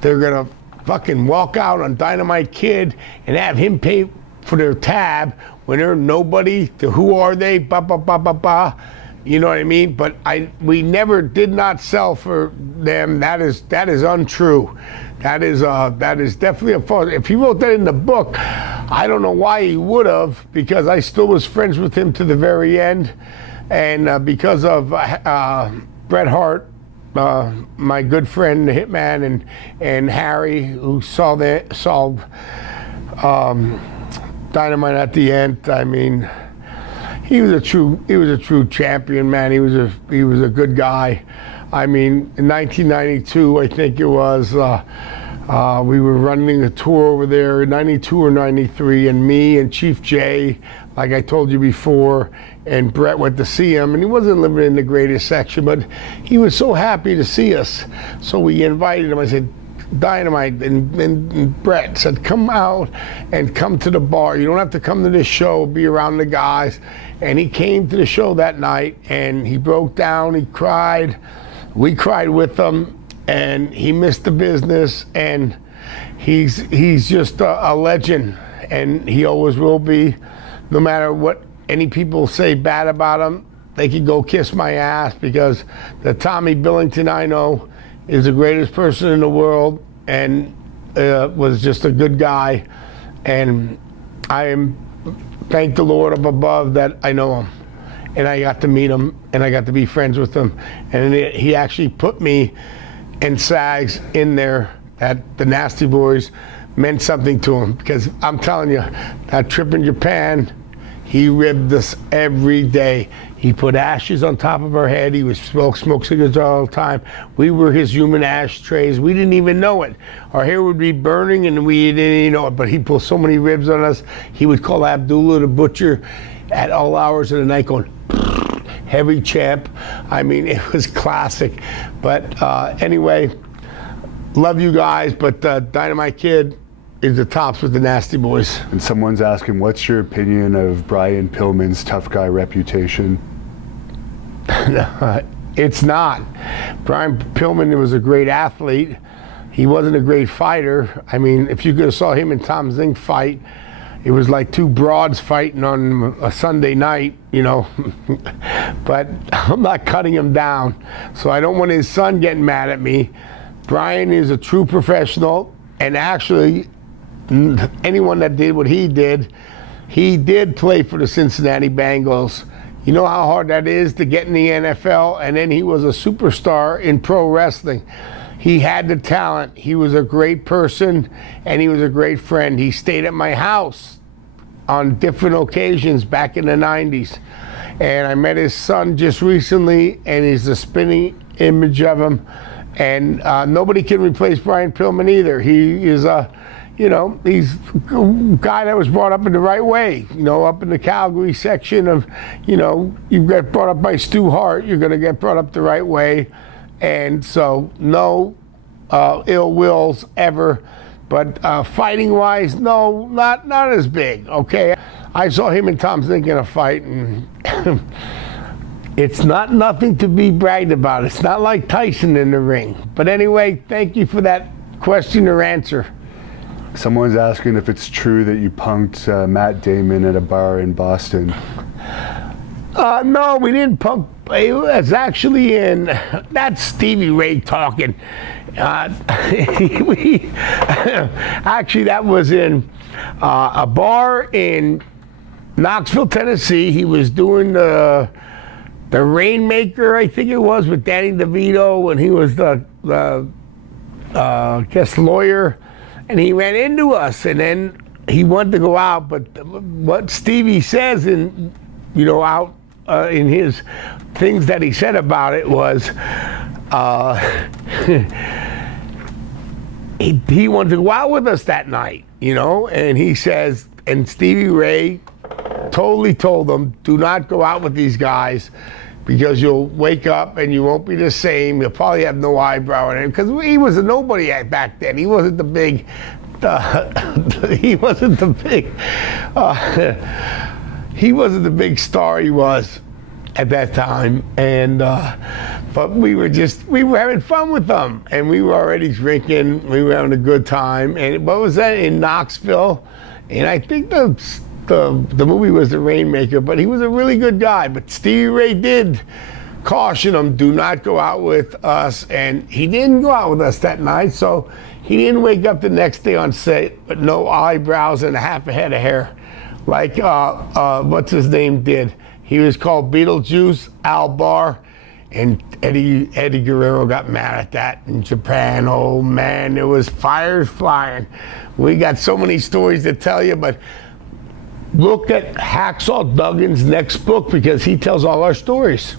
they're gonna fucking walk out on Dynamite Kid and have him pay for their tab when they're nobody. Who are they? Ba ba ba ba ba. You know what I mean? But we never did not sell for them. That is untrue. That is definitely a false. If he wrote that in the book, I don't know why he would have, because I still was friends with him to the very end. And because of Bret Hart, my good friend, the Hitman, and Harry, who saw Dynamite at the end. I mean, he was a true champion, man. He was a good guy. I mean, in 1992, I think it was, We were running a tour over there in 92 or 93, and me and Chief Jay, like I told you before, and Brett went to see him, and he wasn't living in the greatest section, but he was so happy to see us. So we invited him. I said, Dynamite and Brett said, come out and come to the bar. You don't have to come to this show, be around the guys. And he came to the show that night, and he broke down, he cried. We cried with him, and he missed the business, and he's just a legend, and he always will be. No matter what any people say bad about him, they can go kiss my ass, because the Tommy Billington I know is the greatest person in the world, and was just a good guy. And I am, thank the Lord up above that I know him, and I got to meet him, and I got to be friends with him. And he actually put me and Sags in there, that the Nasty Boys meant something to him, because I'm telling you, that trip in Japan, he ribbed us every day. He put ashes on top of our head. He would smoke cigarettes all the time. We were his human ashtrays. We didn't even know it. Our hair would be burning and we didn't even know it, but he'd pull so many ribs on us. He would call Abdullah the butcher at all hours of the night going, heavy champ. I mean, it was classic. But anyway, love you guys, but Dynamite Kid is the tops with the Nasty Boys. And someone's asking, what's your opinion of Brian Pillman's tough guy reputation? It's not. Brian Pillman was a great athlete. He wasn't a great fighter. I mean, if you could have saw him and Tom Zink fight, it was like two broads fighting on a Sunday night, you know. But I'm not cutting him down. So I don't want his son getting mad at me. Brian is a true professional, and actually, anyone that did what he did play for the Cincinnati Bengals. You know how hard that is to get in the NFL, and then he was a superstar in pro wrestling. He had the talent. He was a great person, and he was a great friend. He stayed at my house on different occasions back in the 90s. And I met his son just recently, and he's a spinning image of him. And nobody can replace Brian Pillman either. He is he's a guy that was brought up in the right way, up in the Calgary section of, you get brought up by Stu Hart, you're going to get brought up the right way. And so no ill wills ever. But fighting-wise, no, not as big, okay? I saw him and Tom Zink in a fight, and it's not nothing to be bragged about. It's not like Tyson in the ring. But anyway, thank you for that question or answer. Someone's asking if it's true that you punked Matt Damon at a bar in Boston. No, we didn't punk. It was actually that's Stevie Ray talking. Actually, that was in a bar in Knoxville, Tennessee. He was doing the Rainmaker, I think it was, with Danny DeVito, and he was the guest lawyer. And he ran into us, and then he wanted to go out. But what Stevie says out in his things that he said about it was he wanted to go out with us that night, and he says, and Stevie Ray totally told him, do not go out with these guys, because you'll wake up and you won't be the same. You'll probably have no eyebrow in it, because he was a nobody back then. He wasn't the big. He wasn't the big star he was at that time. And but we were having fun with them, and we were already drinking. We were having a good time. And what was that, in Knoxville? And I think the movie was The Rainmaker, but he was a really good guy. But Stevie Ray did caution him, do not go out with us, and he didn't go out with us that night, so he didn't wake up the next day on set with no eyebrows and half a head of hair, like what's his name did. He was called Beetlejuice, Al Barr, and Eddie Guerrero got mad at that in Japan. Oh man, there was fires flying. We got so many stories to tell you, but look at Hacksaw Duggan's next book, because he tells all our stories.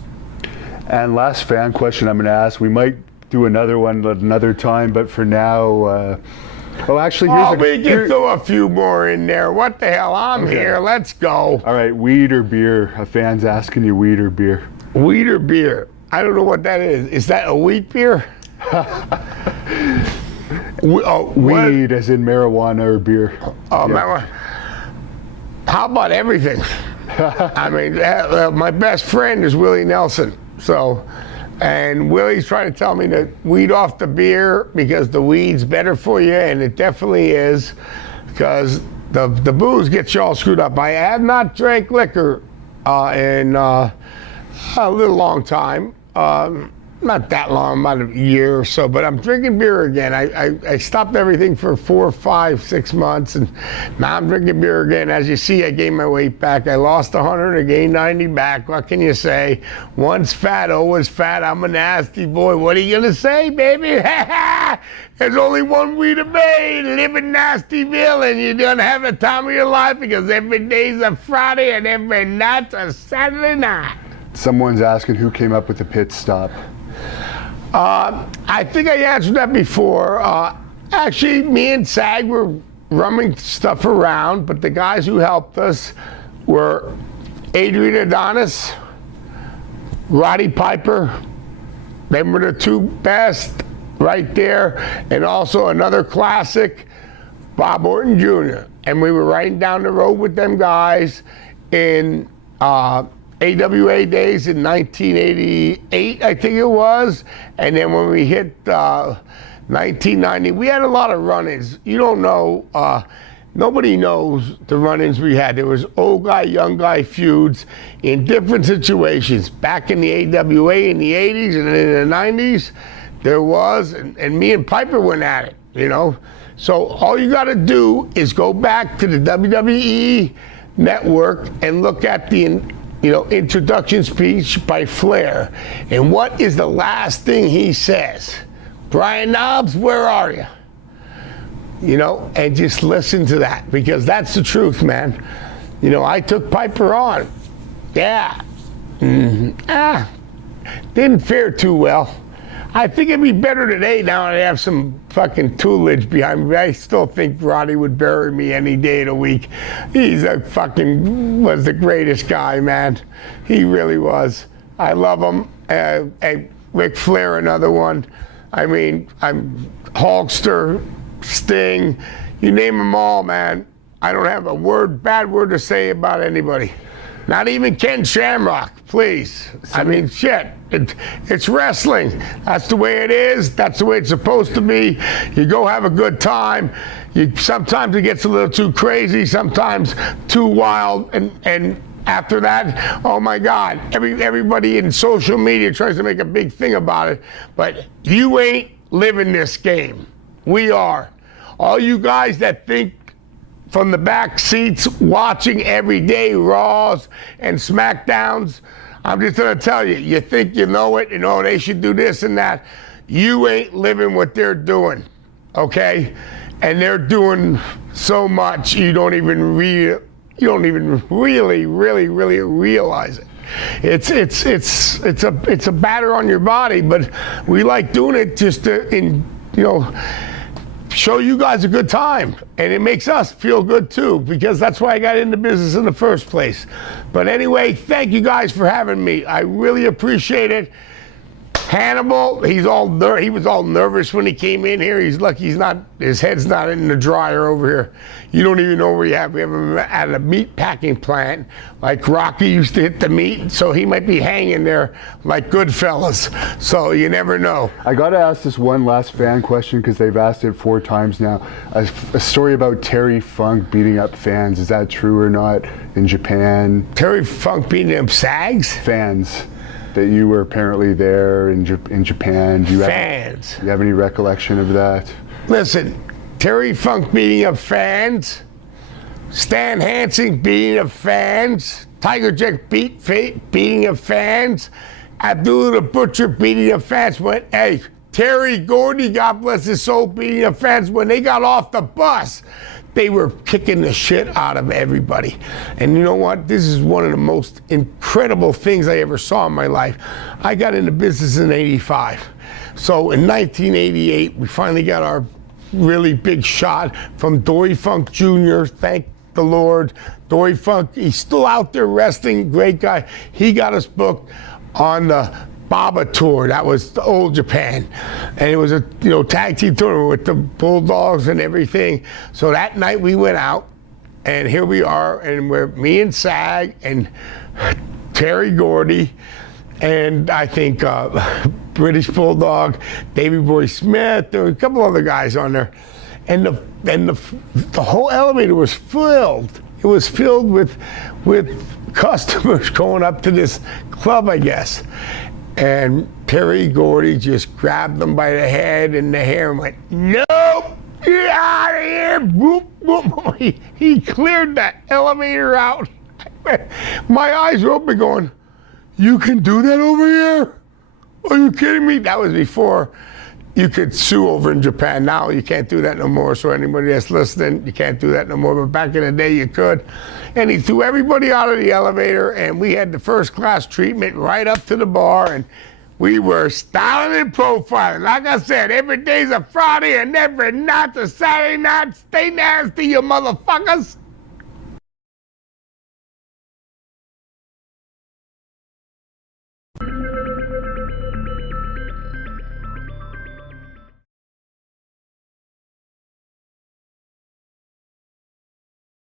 And last fan question I'm going to ask, we might do another one another time, but for now, actually, we can throw a few more in there. What the hell? I'm here. Let's go. All right, weed or beer? A fan's asking you, weed or beer? Weed or beer? I don't know what that is. Is that a wheat beer? Weed, as in marijuana or beer? Marijuana. How about everything? I mean, my best friend is Willie Nelson. And Willie's trying to tell me to weed off the beer because the weed's better for you, and it definitely is, because the booze gets you all screwed up. I have not drank liquor in a little long time. Not that long, about a year or so, but I'm drinking beer again. I stopped everything for 4, 5, 6 months, and now I'm drinking beer again. As you see, I gained my weight back. I lost 100, I gained 90 back. What can you say? Once fat, always fat. I'm a nasty boy. What are you gonna say, baby? There's only one way to be, live in Nastyville, and you're gonna have the time of your life, because every day's a Friday and every night's a Saturday night. Someone's asking who came up with the pit stop. I think I answered that before. Actually, me and Sag were running stuff around, but the guys who helped us were Adrian Adonis, Roddy Piper. They were the two best right there. And also another classic, Bob Orton Jr. And we were riding down the road with them guys in AWA days in 1988, I think it was. And then when we hit 1990, we had a lot of run-ins. You don't know, nobody knows the run-ins we had. There was old guy, young guy feuds in different situations. Back in the AWA in the 80s and in the 90s, there was, and me and Piper went at it, you know? So all you gotta do is go back to the WWE network and look at the introduction speech by Flair. And what is the last thing he says? Brian Knobbs, where are you? And just listen to that, because that's the truth, man. I took Piper on. Yeah. Didn't fare too well. I think it'd be better today now that I have some fucking toolage behind me. I still think Roddy would bury me any day of the week. Was the greatest guy, man. He really was. I love him. And Ric Flair, another one. I mean, I'm Hulkster, Sting, you name them all, man. I don't have a bad word to say about anybody. Not even Ken Shamrock, please. I mean, shit. It's wrestling. That's the way it is. That's the way it's supposed to be. You go have a good time. Sometimes it gets a little too crazy, sometimes too wild, and after that, oh my God, everybody in social media tries to make a big thing about it, but you ain't living this game. We are. All you guys that think from the back seats watching every day Raws and SmackDowns, I'm just gonna tell you, you think you know it, they should do this and that. You ain't living what they're doing, okay? And they're doing so much you don't even really realize it. It's a batter on your body, but we like doing it just to show you guys a good time, and it makes us feel good too, because that's why I got into business in the first place. But anyway, thank you guys for having me. I really appreciate it. Hannibal, he was all nervous when he came in here. He's lucky his head's not in the dryer over here. You don't even know where we have him at a meat packing plant, like Rocky used to hit the meat, so he might be hanging there like Goodfellas. So you never know. I got to ask this one last fan question, because they've asked it 4 times now. A story about Terry Funk beating up fans. Is that true or not in Japan? Terry Funk beating up SAGs? Fans. That you were apparently there in Japan. Do you have any recollection of that? Listen, Terry Funk beating up fans, Stan Hansen beating up fans, Tiger Jet beating up fans, Abdullah the Butcher beating up fans. Hey, Terry Gordy, God bless his soul, beating up fans. When they got off the bus, they were kicking the shit out of everybody. And you know what? This is one of the most incredible things I ever saw in my life. I got into business in '85. So in 1988, we finally got our really big shot from Dory Funk Jr. Thank the Lord. Dory Funk, he's still out there wrestling, great guy. He got us booked on the Baba tour. That was the old Japan, and it was a tag team tournament with the Bulldogs and everything. So that night we went out, and here we are, and we're me and Sag and Terry Gordy, and I think British Bulldog, Davey Boy Smith. There were a couple other guys on there, and the whole elevator was filled. It was filled with customers going up to this club, I guess. And Terry Gordy just grabbed them by the head and the hair and went, "Nope, get out of here!" Boop, boop. He cleared that elevator out. My eyes were open, going, "You can do that over here? Are you kidding me?" That was before you could sue over in Japan. Now you can't do that no more. So anybody that's listening, you can't do that no more. But back in the day, you could. And he threw everybody out of the elevator, and we had the first class treatment right up to the bar, and we were styling and profiling. Like I said, every day's a Friday and every night's a Saturday night. Stay nasty, you motherfuckers.